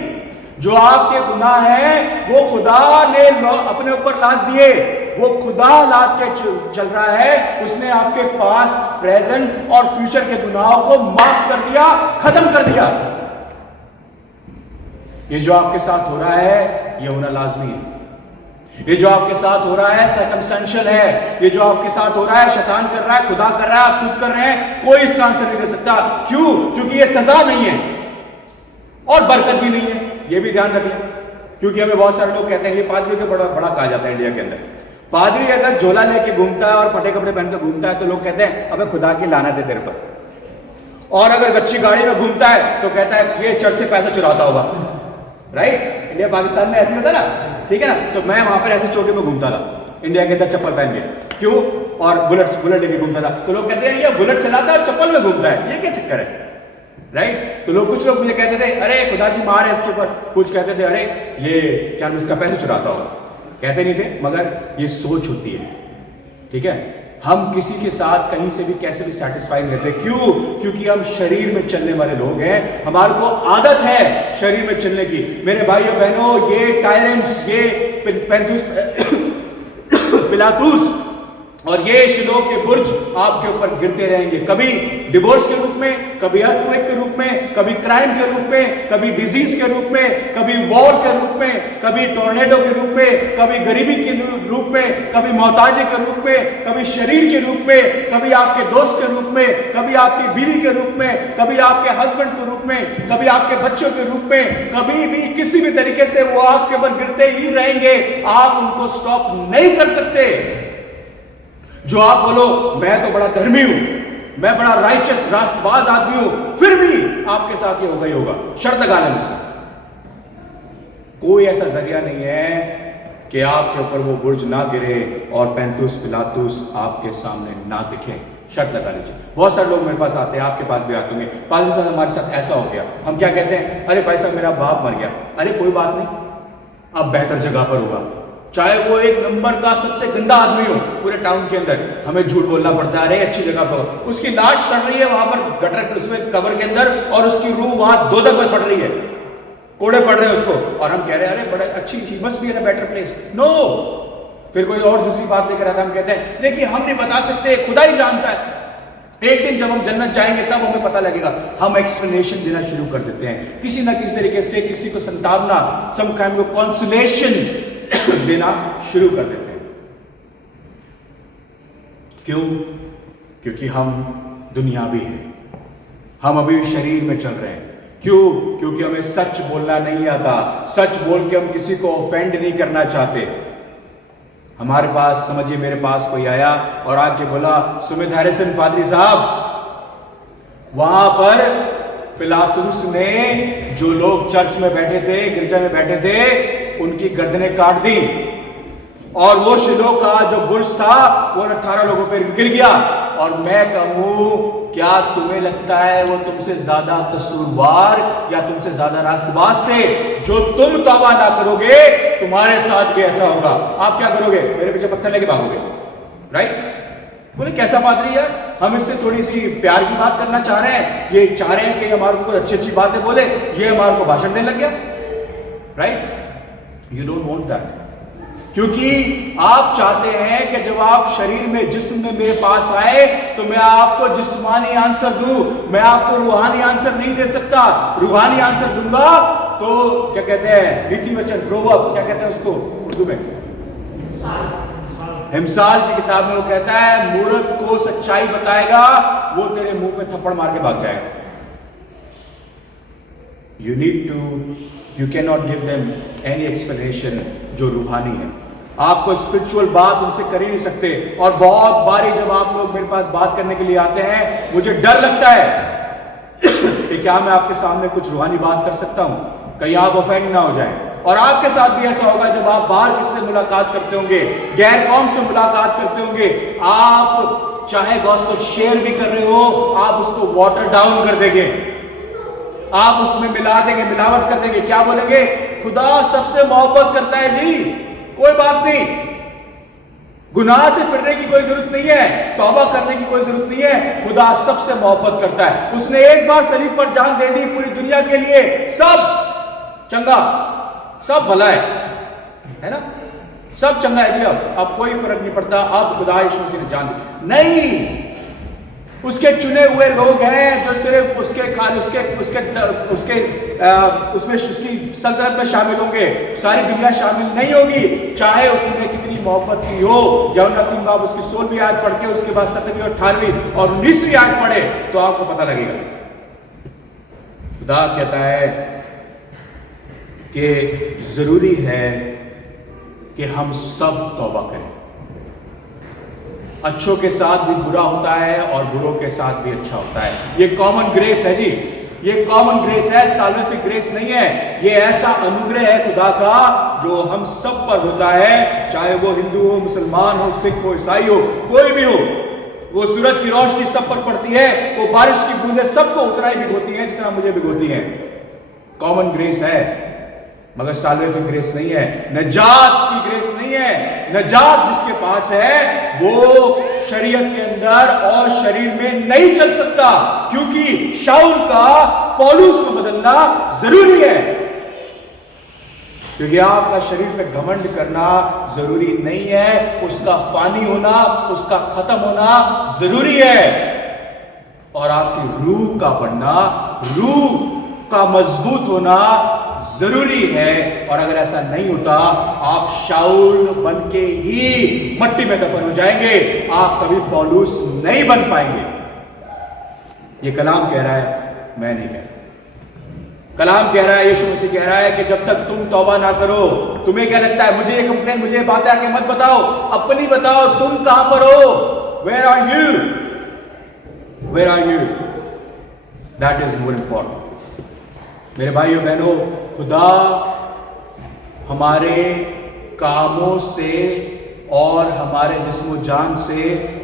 जो आपके गुनाह हैं वो खुदा ने अपने ऊपर लाद दिए, वो खुदा लाद के चल रहा है। उसने आपके पास्ट, प्रेजेंट और फ्यूचर के गुनाहों को माफ कर दिया, खत्म कर दिया। ये जो आपके साथ हो रहा है ये होना लाजमी है। ये जो आपके साथ हो रहा है सर्कमस्टेंशियल है। ये जो आपके साथ हो रहा है शैतान कर रहा है, खुदा कर रहा है, आप खुद कर रहे हैं, कोई इसका आंसर नहीं दे सकता। क्यों? क्योंकि ये सजा नहीं है और बरकत भी नहीं है। ये भी ध्यान रख लें, क्योंकि हमें बहुत सारे लोग कहते हैं, ये पादरी को बड़ा कहा जाता है इंडिया के अंदर। पादरी अगर झोला लेके घूमता है और फटे कपड़े पहनकर घूमता है तो लोग कहते हैं अबे खुदा की लानत है तेरे पर। और अगर अच्छी गाड़ी में घूमता है तो कहता है ये चर्च से पैसा चुराता होगा, राइट? इंडिया पाकिस्तान में ऐसे होता ना, ठीक है ना? तो मैं वहां पर ऐसे चोटी में घूमता था इंडिया के अंदर चप्पल पहन के, क्यों? और बुलेट लेके घूमता था। तो लोग कहते हैं ये बुलेट चलाता है चप्पल में घूमता है, ये क्या चक्कर है, राइट? तो कुछ लोग मुझे कहते थे अरे खुदा की मार है इसके ऊपर, कुछ कहते थे अरे ये क्या इसका पैसे चुराता होगा। कहते नहीं थे, मगर ये सोच होती है, ठीक है? हम किसी के साथ कहीं से भी कैसे भी सेटिस्फाई नहीं रहते। क्यों? क्योंकि हम शरीर में चलने वाले लोग हैं, हमारे को आदत है शरीर में चलने की। मेरे भाइयों बहनों, ये टायरेंट्स, ये पिलातुस और ये शिलोह के बुर्ज आपके ऊपर गिरते रहेंगे, कभी डिवोर्स के रूप में, कभी अर्थक्वेक के रूप में, कभी क्राइम के रूप में, कभी डिजीज के रूप में, कभी वॉर के रूप में, कभी टोर्नेडो के रूप में, कभी गरीबी के रूप में, कभी मोहताजी के रूप में, कभी शरीर के रूप में, कभी आपके दोस्त के रूप में, कभी आपकी बीवी के रूप में, कभी आपके हस्बैंड के रूप में, कभी आपके बच्चों के रूप में, कभी भी किसी भी तरीके से वो आपके ऊपर गिरते ही रहेंगे। आप उनको स्टॉप नहीं कर सकते। जो आप बोलो मैं तो बड़ा धर्मी हूं, मैं बड़ा राइचस राष्ट्रवाद आदमी हूं, फिर भी आपके साथ ये होगा ही होगा, शर्त लगा लेने से। कोई ऐसा जरिया नहीं है कि आपके ऊपर वो बुर्ज ना गिरे और पेंतुस पिलातुस आपके सामने ना दिखे। शर्त लगा लीजिए। बहुत सारे लोग मेरे पास आते हैं, आपके पास भी आते होंगे, पादरी साहब हमारे साथ ऐसा हो गया। हम क्या कहते हैं? अरे भाई साहब मेरा बाप मर गया। अरे कोई बात नहीं, अब बेहतर जगह पर होगा, चाहे वो एक नंबर का सबसे गंदा आदमी हो पूरे टाउन के अंदर, हमें झूठ बोलना पड़ता है। अरे अच्छी जगह पर, उसकी लाश सड़ रही है वहां पर गटर उसमें कब्र के अंदर, और उसकी रूह वहां दोजख में सड़ रही है, कोड़े पड़ रहे हैं उसको, और हम कह रहे हैं अरे बड़ा अच्छी, he must be in a better place. No, फिर कोई और दूसरी बात लेकर आता है, हम कहते हैं देखिए हम नहीं बता सकते, खुदा ही जानता है, एक दिन जब हम जन्नत जाएंगे तब हमें पता लगेगा। हम एक्सप्लेनेशन देना शुरू कर देते हैं, किसी ना किसी तरीके से किसी को संतावना, सम काइंड ऑफ कंसोलेशन देना शुरू कर देते हैं। क्यों? क्योंकि हम दुनियावी हैं, हम अभी शरीर में चल रहे हैं। क्यों? क्योंकि हमें सच बोलना नहीं आता, सच बोल के हम किसी को ऑफेंड नहीं करना चाहते। हमारे पास, समझिए मेरे पास कोई आया और आके बोला, सुमित हैरिसन पादरी साहब, वहां पर पिलातुस ने जो लोग चर्च में बैठे थे, गिरजा में बैठे थे, उनकी गर्दनें काट दी, और वो शिलोह का जो बुर्ज था वो 18 लोगों पर गिर गया। और मैं कहूं, क्या तुम्हें लगता है वो तुमसे ज्यादा कसूरवार या तुमसे ज्यादा रास्तबाज थे? जो तुम तौबा ना करोगे, तुम्हारे साथ भी ऐसा होगा। आप क्या करोगे? मेरे पीछे पत्थर लेके भागोगे, राइट? बोले कैसा पादरी है, हम इससे थोड़ी सी प्यार की बात करना चाह रहे हैं, ये चाह रहे हैं कि हमारे को अच्छी अच्छी बातें बोले, ये हमारे को भाषण देने लग गया, right? You don't want that, क्योंकि आप चाहते हैं कि जब आप शरीर में, जिस्म में मेरे पास आए तो मैं आपको जिस्मानी आंसर दूं, मैं आपको रूहानी आंसर नहीं दे सकता। रूहानी आंसर दूंगा तो क्या कहते हैं, नीति वचन, प्रोवर्ब्स, क्या कहते हैं उसको उर्दू में, हिमसाल की किताब में वो कहता है, मूर्ख को सच्चाई बताएगा, वो तेरे मुंह पे थप्पड़ मार के भाग जाएगा। You need to, you can not give them any explanation जो रूहानी है। आपको स्पिरिचुअल बात उनसे कर ही नहीं सकते। और बहुत बारी जब आप लोग मेरे पास बात करने के लिए आते हैं, मुझे डर लगता है कि क्या मैं आपके सामने कुछ रूहानी बात कर सकता हूं, कहीं आप ऑफेंड ना हो जाएं। और आपके साथ भी ऐसा होगा जब आप बाहर किससे मुलाकात करते होंगे, गैर कौम से मुलाकात करते होंगे, आप चाहे गॉस्पेल शेयर भी कर रहे हो, आप उसको वाटर डाउन कर देंगे, आप उसमें मिला देंगे, मिलावट कर देंगे। क्या बोलेंगे? खुदा सबसे मोहब्बत करता है जी, कोई बात नहीं, गुनाह से फिरने की कोई जरूरत नहीं है, तौबा करने की कोई जरूरत नहीं है, खुदा सबसे मोहब्बत करता है। उसने एक बार सलीब पर जान दे दी पूरी दुनिया के लिए, सब चंगा, सब भला है ना, सब चंगा है जी। अब कोई फर्क नहीं पड़ता, अब खुदा यीशु मसीह ने जान दी। नहीं, उसके चुने हुए लोग हैं जो सिर्फ उसके उसमें उसकी सल्तनत में शामिल होंगे, सारी दुनिया शामिल नहीं होगी। चाहे उसने कितनी मोहब्बत की हो, यूहन्ना 3 बाब उसकी 16वीं आयत पढ़ के उसके बाद 17वीं, 18वीं और 19वीं आयत पढ़े तो आपको पता लगेगा। खुदा कहता है कि जरूरी है कि हम सब तौबा करें। अच्छों के साथ भी बुरा होता है और बुरों के साथ भी अच्छा होता है। ये कॉमन ग्रेस है जी, ये कॉमन ग्रेस है, साल्वेफिक ग्रेस नहीं है। ये ऐसा अनुग्रह है खुदा का जो हम सब पर होता है, चाहे वो हिंदू हो, मुसलमान हो, सिख हो, ईसाई हो, कोई भी हो। वो सूरज की रोशनी सब पर पड़ती है, वो बारिश की बूंदें सबको उतना ही भिगोती हैं जितना मुझे भिगोती हैं। कॉमन ग्रेस है, मगर साल्वेफिक ग्रेस नहीं है, नजात की ग्रेस नहीं है। नजात जिसके पास है वो शरीयत के अंदर और शरीर में नहीं चल सकता, क्योंकि शाऊल का पौलुस में बदलना जरूरी है। क्योंकि आपका शरीर पे घमंड करना जरूरी नहीं है, उसका फानी होना, उसका खत्म होना जरूरी है। और आपकी रूह का बनना, रूह का मजबूत होना जरूरी है। और अगर ऐसा नहीं होता, आप शाऊल बन के ही मट्टी में दफन हो जाएंगे, आप कभी पौलुस नहीं बन पाएंगे। ये कलाम कह रहा है, मैं नहीं कह रहा। कलाम कह रहा है, यीशु मसीह कह रहा है कि जब तक तुम तौबा ना करो, तुम्हें क्या लगता है, मुझे ये कंप्लेन, मुझे बातें आके मत बताओ, अपनी बताओ, तुम कहां पर हो? Where are you? Where are you? That is more important. मेरे भाइयों बहनों, खुदा हमारे कामों से और हमारे जिस्म जान से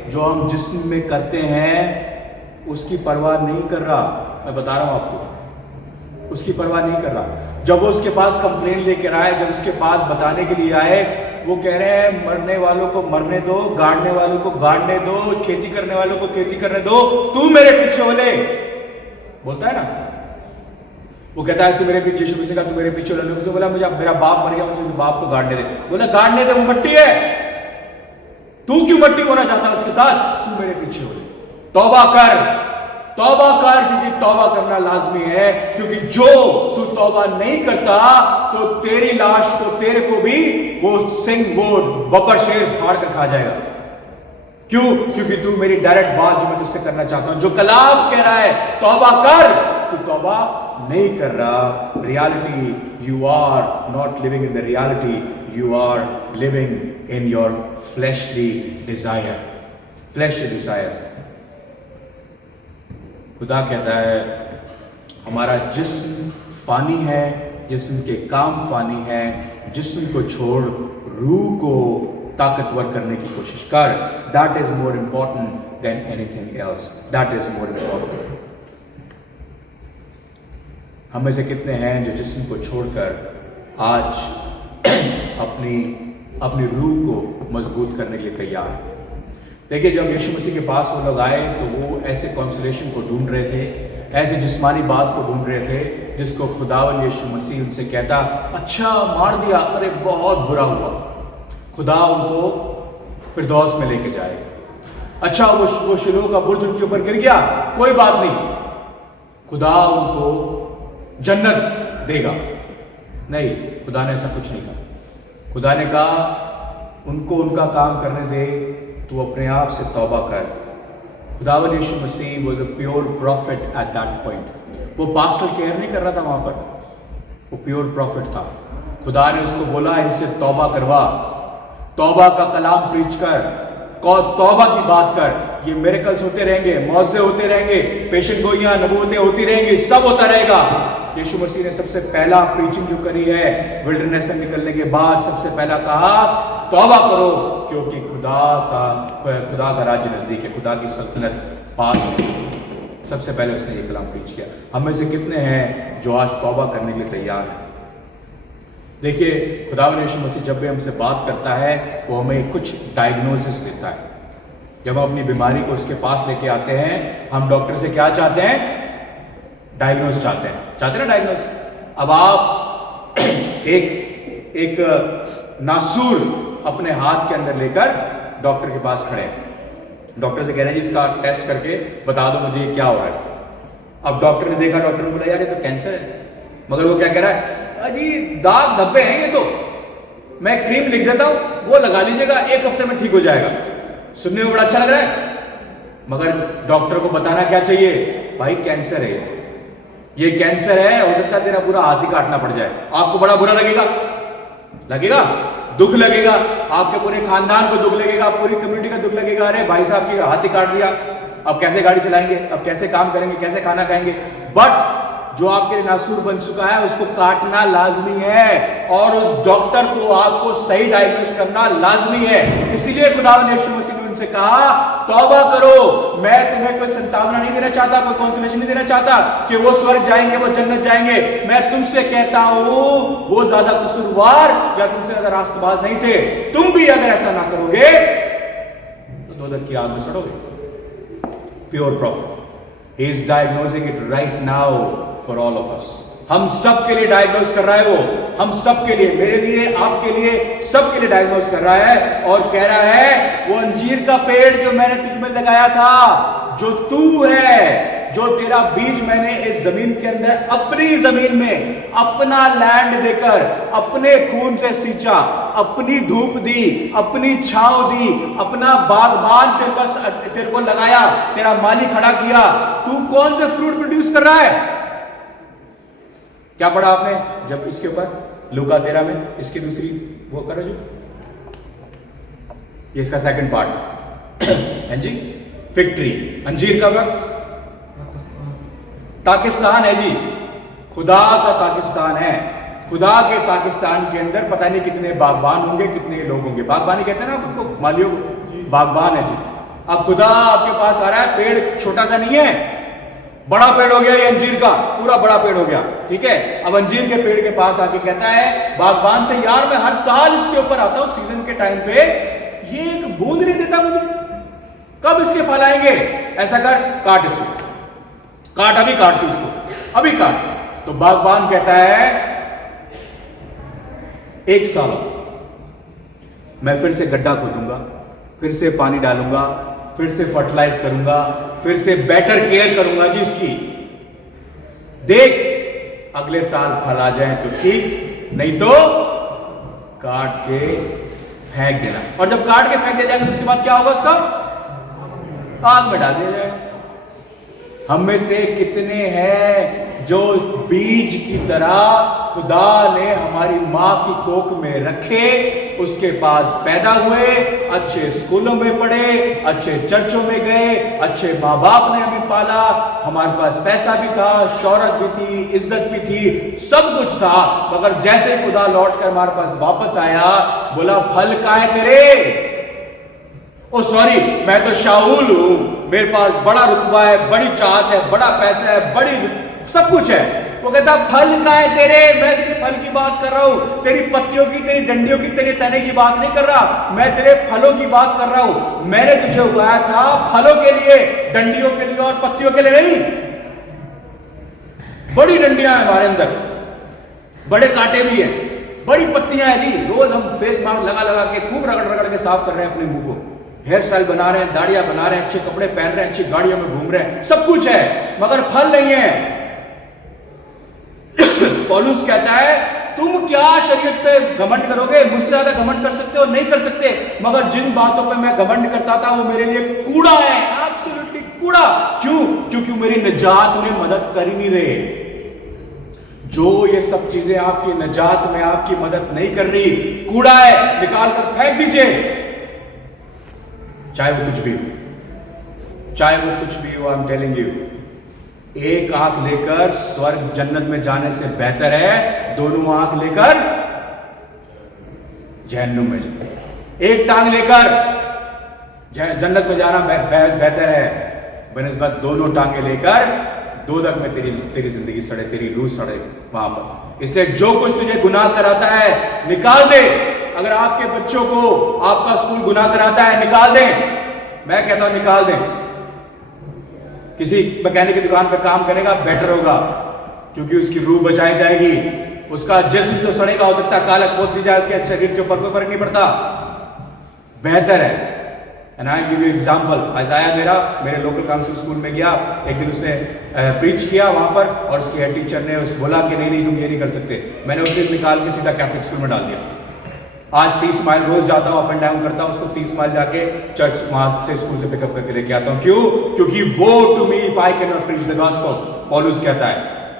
जो हम जिस्म में करते हैं उसकी परवाह नहीं कर रहा। मैं बता रहा हूं आपको, उसकी परवाह नहीं कर रहा। जब वो उसके पास कंप्लेन लेकर आए, जब उसके पास बताने के लिए आए, वो कह रहे हैं मरने वालों को मरने दो, गाड़ने वालों को गाड़ने दो, खेती करने वालों को खेती करने दो, तू मेरे पीछे हो ले। बोलता है ना, वो कहता है तू मेरे पीछे, यीशु मसीह का तू मेरे पीछे हो ले। बोला मुझे मेरा बाप मर गया, मुझे बाप को गाड़ने दे। बोला गाड़ने दे, वो मट्टी है, तू क्यों मट्टी होना चाहता है उसके साथ? तू मेरे पीछे हो ले। तौबा कर, तौबा कर, क्योंकि तौबा करना लाजमी है। क्योंकि जो तू तौबा नहीं करता तो तेरी लाश को, तेरे को भी वो सिंह, वो बकर शेर फाड़ कर खा जाएगा। क्यों? क्योंकि तू मेरी डायरेक्ट बात जो मैं तुझसे करना चाहता हूं, जो कलाम कह रहा है तौबा कर, तू तौबा नहीं कर रहा। Reality, you are not living in the reality, you are living in your fleshly desire, fleshly desire. खुदा कहता है हमारा जिस्म फानी है, जिस्म के काम फानी है, जिस्म को छोड़ रूह को ताकतवर करने की कोशिश कर। That is more important than anything else, that is more important. हम में से कितने हैं जो जिस्म को छोड़कर आज अपनी रूह को मजबूत करने के लिए तैयार हैं? देखिए, जब यीशु मसीह के पास वो लोग आए तो वो ऐसे कॉन्सोलेशन को ढूंढ रहे थे, ऐसी जिस्मानी बात को ढूंढ रहे थे जिसको खुदावन यीशु मसीह उनसे कहता, अच्छा मार दिया, अरे बहुत बुरा हुआ, खुदा उनको फिरदौस में लेके जाएगा। अच्छा वो शिलोह का बुर्ज उनके ऊपर गिर गया, कोई बात नहीं, खुदा उनको जन्नत देगा। नहीं, खुदा ने ऐसा कुछ नहीं कहा। खुदा ने कहा उनको उनका काम करने दे, तू अपने आप से तौबा कर। खुदावन Yeshu Masih was a pure prophet at that point. वो पास्टर केयर नहीं कर रहा था वहां पर, वो प्योर प्रॉफिट था। खुदा ने उसको बोला इनसे तौबा करवा, तौबा का कलाम प्रीच कर, तौबा की बात कर। ये मिरेकल्स होते रहेंगे, मौजे होते रहेंगे, पेशन गोइयां, नबूवतें होती रहेंगी, सब होता रहेगा। यीशु मसीह ने सबसे पहला प्रीचिंग जो करी है विल्डरनेस से निकलने के बाद, सबसे पहला कहा तौबा करो, क्योंकि खुदा का राज्य नजदीक है, खुदा की सल्तनत पास है। सबसे पहले उसने ये कलाम प्रीच किया। हम में से कितने हैं जो आज तौबा करने के लिए तैयार हैं? देखिए, खुदावंद यीशु मसीह जब भी हमसे बात करता है वो हमें कुछ डायग्नोसिस देता है। जब हम अपनी बीमारी को उसके पास लेके आते हैं, हम डॉक्टर से क्या चाहते हैं? डायग्नोस चाहते हैं ना डायग्नोस। अब आप एक नासूर अपने हाथ के अंदर लेकर डॉक्टर के पास खड़े हैं, डॉक्टर से कह रहे हैं जी इसका टेस्ट करके बता दो मुझे क्या हो रहा है। अब डॉक्टर ने देखा, डॉक्टर ने बोला यार ये तो कैंसर है, मगर वो क्या कह रहा है, अजी दाग धब्बे हैं ये तो, मैं क्रीम लिख देता हूं, वो लगा लीजिएगा, 1 हफ्ते में ठीक हो जाएगा। सुनने में बड़ा अच्छा लग रहा है, मगर डॉक्टर को बताना क्या चाहिए, भाई कैंसर है, ये कैंसर है, हो सकता है तेरा पूरा हाथ ही काटना पड़ जाए। आपको बड़ा बुरा लगेगा, दुख लगेगा, आपके पूरे खानदान को दुख लगेगा, पूरी कम्युनिटी का दुख लगेगा, अरे भाई साहब की हाथ ही काट दिया, अब कैसे गाड़ी चलाएंगे, अब कैसे काम करेंगे, कैसे खाना खाएंगे। बट जो आपके नासूर बन चुका है उसको काटना लाजमी है, और उस डॉक्टर को आपको सही डायग्नोस करना लाजमी है। इसीलिए खुदावंद यीशु मसीह ने उनसे कहा तौबा करो। मैं तुम्हें कोई संतावना नहीं देना चाहता, कोई कंसोलेशन नहीं देना चाहता कि वो स्वर्ग जाएंगे, वो जन्नत जाएंगे। मैं तुमसे कहता हूं वो ज्यादा कसूरवार या तुमसे ज्यादा रास्तबाज नहीं थे। तुम भी अगर ऐसा ना करोगे तो तो दोजख की आग में सड़ोगे। Pure prophet. He is diagnosing it right now for all of us. हम सब के लिए डायग्नोज कर रहा है वो, हम सब के लिए, मेरे लिए, आपके लिए, सबके लिए डायग्नोज कर रहा है और कह रहा है वो अंजीर का पेड़ जो मैंने तुझ में लगाया था, जो तू है, जो तेरा बीज मैंने इस जमीन के अंदर, अपनी जमीन में अपना लैंड देकर, अपने खून से सींचा, अपनी धूप दी, अपनी छांव दी, अपना बागबान तेरे को लगाया, तेरा माली खड़ा किया, तू कौन से फ्रूट प्रोड्यूस कर रहा है? क्या पढ़ा आपने जब इसके ऊपर लूका 13 में? इसकी दूसरी वो करो जो, ये इसका सेकंड पार्ट है जी। फिग ट्री, अंजीर का वृक्ष, पाकिस्तान है जी, खुदा का पाकिस्तान है। खुदा के पाकिस्तान के अंदर पता नहीं कितने बागबान होंगे, कितने लोग होंगे। बागबानी कहते हैं ना उनको, मालियों को, बागबान है जी। अब खुदा आपके पास आ रहा है, पेड़ छोटा सा नहीं है, बड़ा पेड़ हो गया ये अंजीर का, पूरा बड़ा पेड़ हो गया, ठीक है। अब अंजीर के पेड़ के पास आके कहता है बागबान से, यार मैं हर साल इसके ऊपर आता हूं सीजन के टाइम पे, ये एक बूंद नहीं देता मुझे, कब इसके फल आएंगे? ऐसा कर, काट इसको, काट, अभी काट तू इसको, अभी काट। तो बागबान कहता है 1 साल मैं फिर से गड्ढा खोदूंगा, फिर से पानी डालूंगा, फिर से फर्टिलाइज करूंगा, फिर से बेटर केयर करूंगा जी इसकी, देख अगले साल फल आ जाए तो ठीक, नहीं तो काट के फेंक देना। और जब काट के फेंक दिया जाएगा तो उसके बाद क्या होगा? उसका आग में डाल दिया जाएगा। हम में से कितने हैं जो बीज की तरह खुदा ने हमारी मां की कोख में रखे, उसके पास पैदा हुए, अच्छे स्कूलों में पढ़े, अच्छे चर्चों में गए, अच्छे माँ बाप ने हमें पाला, हमारे पास पैसा भी था, शौहरत भी थी, इज्जत भी थी, सब कुछ था, मगर जैसे खुदा लौट कर हमारे पास वापस आया, बोला फल कहाँ है तेरे? ओ सॉरी, मैं तो शाऊल हूं, मेरे पास बड़ा रुतबा है, बड़ी चाहत है, बड़ा पैसा है, बड़ी सब कुछ है। वो कहता फल कहाँ है तेरे? मैं तेरे फल की बात कर रहा हूं, तेरी पत्तियों की, तेरी डंडियों की, तेरे तने की बात नहीं कर रहा, मैं तेरे फलों की बात कर रहा हूं। मैंने तुझे उगाया था फलों के लिए, डंडियों के लिए और पत्तियों के लिए नहीं। बड़ी डंडियां हैं हमारे अंदर, बड़े कांटे भी हैं, बड़ी पत्तियां हैं जी। रोज हम फेस मास्क लगा लगा के खूब रगड़ रगड़ के साफ कर रहे हैं अपने मुंह को, हेयर स्टाइल बना रहे हैं, दाढ़ियां बना रहे हैं, अच्छे कपड़े पहन रहे हैं, अच्छी गाड़ियों में घूम रहे हैं, सब कुछ है, मगर फल नहीं है। पौलुस कहता है तुम क्या शरीयत पे घमंड करोगे? मुझसे ज्यादा घमंड कर सकते हो? नहीं कर सकते, मगर जिन बातों पे मैं घमंड करता था वो मेरे लिए कूड़ा है, एब्सोल्युटली कूड़ा। क्यों? क्योंकि मेरी निजात में मदद कर ही नहीं रहे। जो ये सब चीजें आपकी निजात में आपकी मदद नहीं कर रही, कूड़ा है, निकाल कर फेंक दीजिए, चाहे वो कुछ भी हो, चाहे वो कुछ भी हो। आई एम टेलिंग यू, एक आंख लेकर स्वर्ग जन्नत में जाने से बेहतर है दोनों आंख लेकर जहन्नुम में जाना। एक टांग लेकर जन्नत में जाना बेहतर है बनिस्बत दोनों टांगे लेकर दोजख में तेरी जिंदगी सड़े, तेरी रूह सड़े वहां पर। इसलिए जो कुछ तुझे गुनाह कराता है निकाल दे। अगर आपके बच्चों को आपका स्कूल गुनाह कराता है, निकाल दें। मैं कहता हूं निकाल दें। किसी मैकेनिक की दुकान पर काम करेगा बेटर होगा, क्योंकि उसकी रूह बचाई जाएगी, उसका जिस्म तो सड़ेगा, हो सकता है कालक पोत दी जाए उसके शरीर के ऊपर, कोई फर्क नहीं पड़ता, बेहतर है। And I give you example, आइज़ाया मेरे लोकल काउंसिल स्कूल में गया, एक दिन उसने प्रीच किया वहां पर, और उसकी हेड टीचर ने बोला कि नहीं तुम ये नहीं कर सकते। मैंने उसे निकाल के सीधा कैथलिक स्कूल में डाल दिया। आज 30 माइल रोज जाता हूं, अप एंड डाउन करता हूं, उसको 30 माइल जाके चर्च वहां से स्कूल से पिकअप करके लेके आता हूं। क्यों? क्योंकि woe to me if I can not preach the gospel, पौलुस कहता है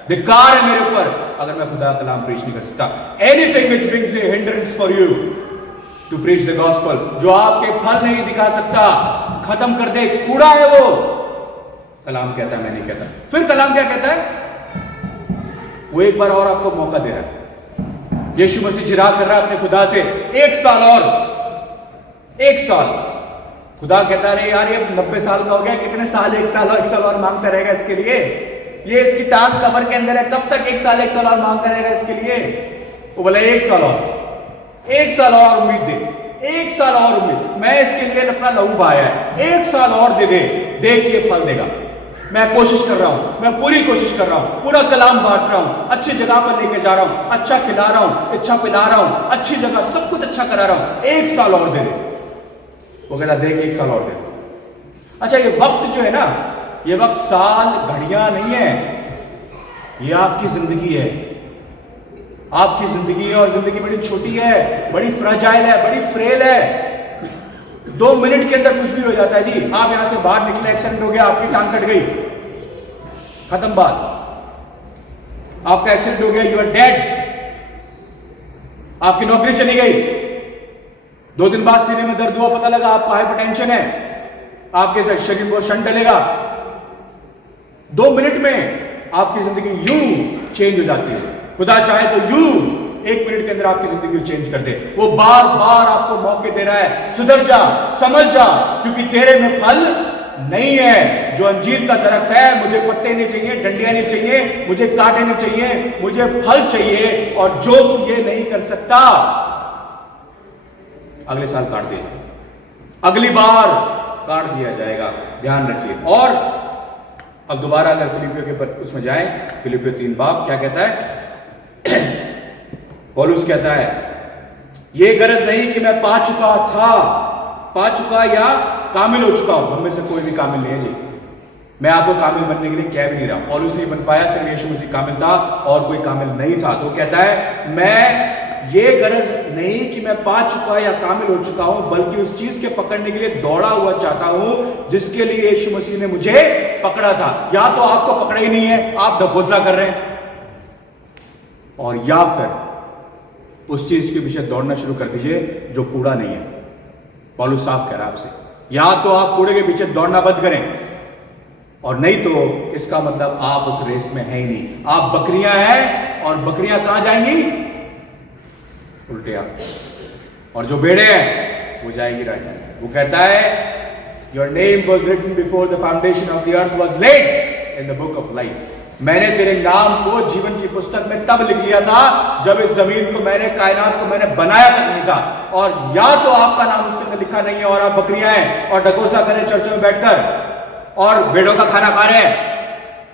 धिक्कार है मेरे ऊपर अगर मैं खुदा का कलाम प्रीच नहीं कर सकता। Anything which brings a hindrance for you to preach the gospel, जो आपके फल नहीं दिखा सकता, खत्म कर दे, कूड़ा है वो। कलाम कहता है, मैं नहीं कहता। फिर कलाम क्या कहता है? वो एक बार और आपको मौका दे रहा है। यीशु मसीह जिराद कर रहा है अपने खुदा से, 1 साल और, 1 साल। खुदा कहता है यार ये 90 साल का हो गया, कितने साल, 1 साल और मांगता रहेगा इसके लिए? ये इसकी टांग कमर के अंदर है, कब तक 1 साल और मांगता रहेगा इसके लिए? वो बोला 1 साल और, 1 साल और उम्मीद दे, 1 साल और उम्मीद, मैं इसके लिए अपना लहू बहाया है, 1 साल और दे दे, देखिए फल देगा। मैं कोशिश कर रहा हूं, मैं पूरी कोशिश कर रहा हूं, पूरा कलाम बांट रहा हूं, अच्छी जगह पर लेके जा रहा हूं, अच्छा खिला रहा हूं, अच्छा पिला रहा हूं, अच्छी जगह सब कुछ अच्छा करा रहा हूं, 1 साल और दे दे। वो कहता देख 1 साल और दे। अच्छा, ये वक्त जो है ना, ये वक्त साल घड़ियां नहीं है, ये आपकी जिंदगी है, आपकी जिंदगी है। और जिंदगी बड़ी छोटी है, बड़ी फ्रेजाइल है, बड़ी फ्रेल है। 2 मिनट के अंदर कुछ भी हो जाता है जी। आप यहां से बाहर निकले, एक्सीडेंट हो गया, आपकी टांग कट गई, खत्म बात, आपका एक्सीडेंट हो गया, यू आर डेड, आपकी नौकरी चली गई, 2 दिन बाद सीने में दर्द हुआ, पता लगा आपको हाइपरटेंशन है, आपके शरीर को शंट डलेगा। 2 मिनट में आपकी जिंदगी यूं चेंज हो जाती है। खुदा चाहे तो यूं 1 मिनट के अंदर आपकी जिंदगी को चेंज कर दे। वो बार बार आपको मौके दे रहा है, सुधर जा, समझ जा, क्योंकि तेरे में फल नहीं है। जो अंजीर का दरख्त है, मुझे पत्ते नहीं चाहिए, डंडियां नहीं चाहिए, मुझे कांटे नहीं चाहिए, मुझे फल चाहिए। और जो तू ये नहीं कर सकता, अगले साल काट दिया जाएगा, अगली बार काट दिया जाएगा, ध्यान रखिए। और अब दोबारा अगर फिलिपियों के पर उसमें जाए, फिलिपियों 3 बाब क्या कहता है? पौलुस कहता है, यह गरज नहीं कि मैं पा चुका या कामिल हो चुका हूं। हम में से कोई भी कामिल नहीं है जी। मैं आपको कामिल बनने के लिए कह भी नहीं रहा। पौलुस नहीं बन पाया, सिर्फ यीशु मसीह कामिल था और कोई कामिल नहीं था। तो कहता है, मैं ये गरज नहीं कि मैं पा चुका या कामिल हो चुका हूं, बल्कि उस चीज के पकड़ने के लिए दौड़ा हुआ चाहता हूं जिसके लिए यीशु मसीह ने मुझे पकड़ा था। या तो आपको पकड़ा ही नहीं है, आप ढकोसला कर रहे हैं, और या फिर उस चीज के पीछे दौड़ना शुरू कर दीजिए जो कूड़ा नहीं है। पौलुस साफ कह रहा है आपसे, या तो आप कूड़े के पीछे दौड़ना बंद करें, और नहीं तो इसका मतलब आप उस रेस में है ही नहीं। आप बकरियां हैं, और बकरियां कहां जाएंगी? उल्टे आप। और जो भेड़े हैं वो जाएंगी राइट हैंड। वो कहता है, your name was written before the foundation of the earth was laid in the book of life. मैंने तेरे नाम को जीवन की पुस्तक में तब लिख लिया था जब इस जमीन को मैंने, कायनात को मैंने बनाया तक नहीं था। और या तो आपका नाम उसके अंदर लिखा नहीं है और आप बकरियां हैं और ढकोसला कर रहे हैं चर्चों में बैठकर, और भेड़ों का खाना खा रहे हैं,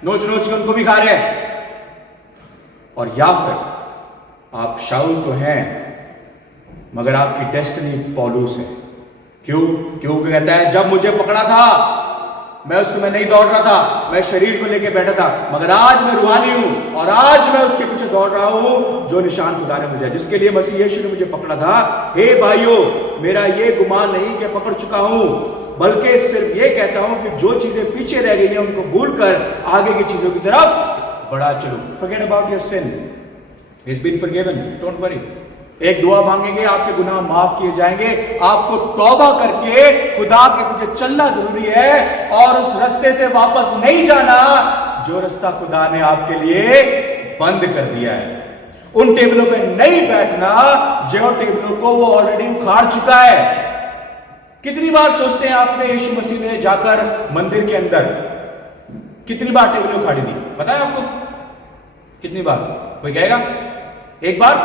नोच नोच के उनको भी खा रहे हैं, और या फिर आप शाऊल तो हैं मगर आपकी डेस्टिनी पौलुस है। क्यों? क्योंकि कहता है, जब मुझे पकड़ा था मैं उस समय नहीं दौड़ रहा था, मैं शरीर को लेकर बैठा था, मगर आज मैं रूहानी हूं और आज मैं उसके पीछे दौड़ रहा हूं जो निशान खुदा ने मुझे, जिसके लिए मसीह यीशु ने मुझे पकड़ा था। हे भाइयों, मेरा ये गुमान नहीं कि पकड़ चुका हूं, बल्कि सिर्फ ये कहता हूं कि जो चीजें पीछे रह गई हैं उनको भूलकर आगे की चीजों की तरफ बढ़ा चलूं। Forget about your sin, he is been forgiven, don't worry. एक दुआ मांगेंगे, आपके गुनाह माफ किए जाएंगे। आपको तौबा करके खुदा के पीछे चलना जरूरी है और उस रास्ते से वापस नहीं जाना जो रास्ता खुदा ने आपके लिए बंद कर दिया है। उन टेबलों पे नहीं बैठना जो टेबलों को वो ऑलरेडी उखाड़ चुका है। कितनी बार सोचते हैं आपने, यीशु मसीह ने जाकर मंदिर के अंदर कितनी बार टेबलें उखाड़ी थी? पता है आपको कितनी बार? कोई कहेगा? 1 बार,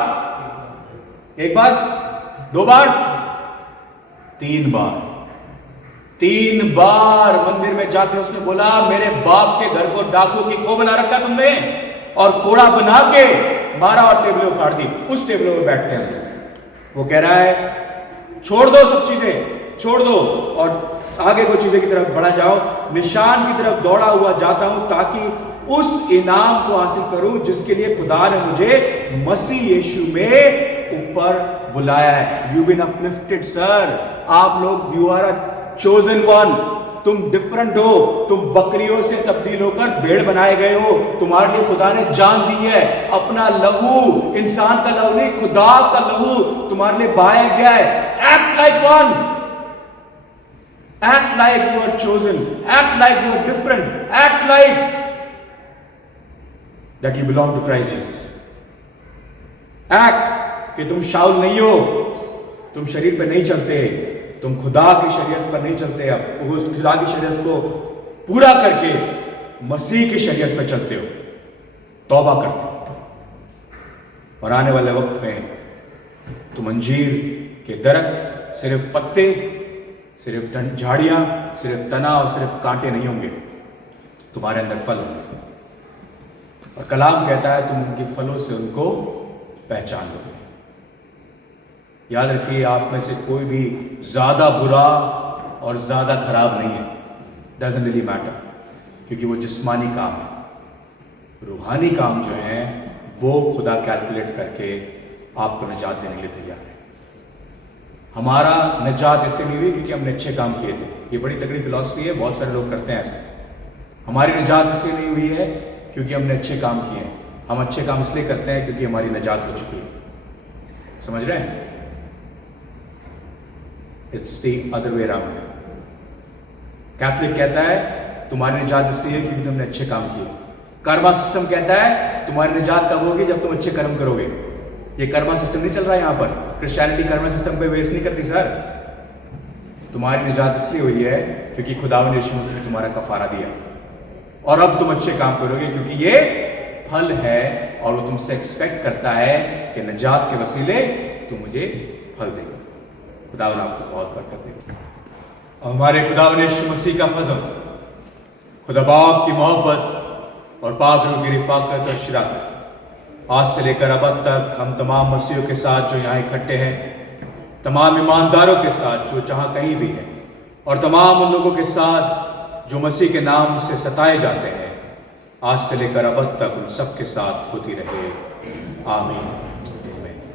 1 बार, 2 बार, 3 बार। 3 बार मंदिर में जाकर उसने बोला, मेरे बाप के घर को डाकू की खो बना रखा तुमने, और कोड़ा बना के मारा और टेबलें उखाड़ दी। उस टेबलों में बैठते हैं। वो कह रहा है, छोड़ दो सब चीजें, छोड़ दो और आगे कोई चीजें की तरफ बढ़ा जाओ। निशान की तरफ दौड़ा हुआ जाता हूं ताकि उस इनाम को हासिल करूं जिसके लिए खुदा ने मुझे मसीह यीशु में ऊपर बुलाया है। यू बीन अपलिफ्टेड सर, आप लोग, you are a chosen one. तुम डिफरेंट हो, तुम बकरियों से तब्दील होकर भेड़ बनाए गए हो। तुम्हारे लिए खुदा ने जान दी है, अपना लहू, इंसान का लहू नहीं, खुदा का लहू तुम्हारे लिए बहाया गया है। Act like one, act like you are chosen, act like you are different, act like that you belong to Christ Jesus. Act कि तुम शाऊल नहीं हो, तुम शरीर पे नहीं चलते, तुम खुदा की शरीयत पर नहीं चलते, अब उस खुदा की शरीयत को पूरा करके मसीह की शरीयत पर चलते हो, तौबा करते हो, और आने वाले वक्त में तुम अंजीर के दरख्त सिर्फ पत्ते, सिर्फ झाड़ियां, सिर्फ तना और सिर्फ कांटे नहीं होंगे, तुम्हारे अंदर फल होंगे। और कलाम कहता है तुम उनके फलों से उनको पहचान लोगे। याद रखिए, आप में से कोई भी ज्यादा बुरा और ज्यादा खराब नहीं है, डजंट रियली मैटर, क्योंकि वो जिस्मानी काम है। रूहानी काम जो है वो खुदा कैलकुलेट करके आपको निजात देने के लिए तैयार है। हमारा निजात ऐसे नहीं हुई क्योंकि हमने अच्छे काम किए थे। ये बड़ी तगड़ी फिलॉसफी है, बहुत सारे लोग करते हैं ऐसा। हमारी निजात इसलिए नहीं हुई है क्योंकि हमने अच्छे काम किए हैं। हम अच्छे काम इसलिए करते हैं क्योंकि हमारी निजात हो चुकी है। समझ रहे हैं? It's the other way around. Catholic कहता है तुम्हारी निजात इसलिए है क्योंकि तुमने अच्छे काम किए। कर्मा सिस्टम कहता है तुम्हारी निजात तब होगी जब तुम अच्छे कर्म करोगे। ये कर्मा सिस्टम नहीं चल रहा है यहां पर। क्रिश्चियनिटी कर्मा सिस्टम पे बेस नहीं करती सर। तुम्हारी निजात इसलिए हुई है क्योंकि खुदावंद यीशु मसीह ने तुम्हारा कफारा दिया, और अब तुम अच्छे काम करोगे क्योंकि ये फल है और वो तुमसे एक्सपेक्ट करता है कि निजात के वसीले तुम मुझे फल देगा। खुदावंद आपको बहुत बरकत देगा। और हमारे खुदावंद यीशु मसीह का फजल, खुदा बाप की मोहब्बत और पाक रूह की रिफाकत और शराकत आज से लेकर अब तक हम तमाम मसीहों के साथ जो यहाँ इकट्ठे हैं, तमाम ईमानदारों के साथ जो जहाँ कहीं भी हैं, और तमाम उन लोगों के साथ जो मसीह के नाम से सताए जाते हैं, आज से लेकर अब तक उन सब के साथ होती रहे। आमीन।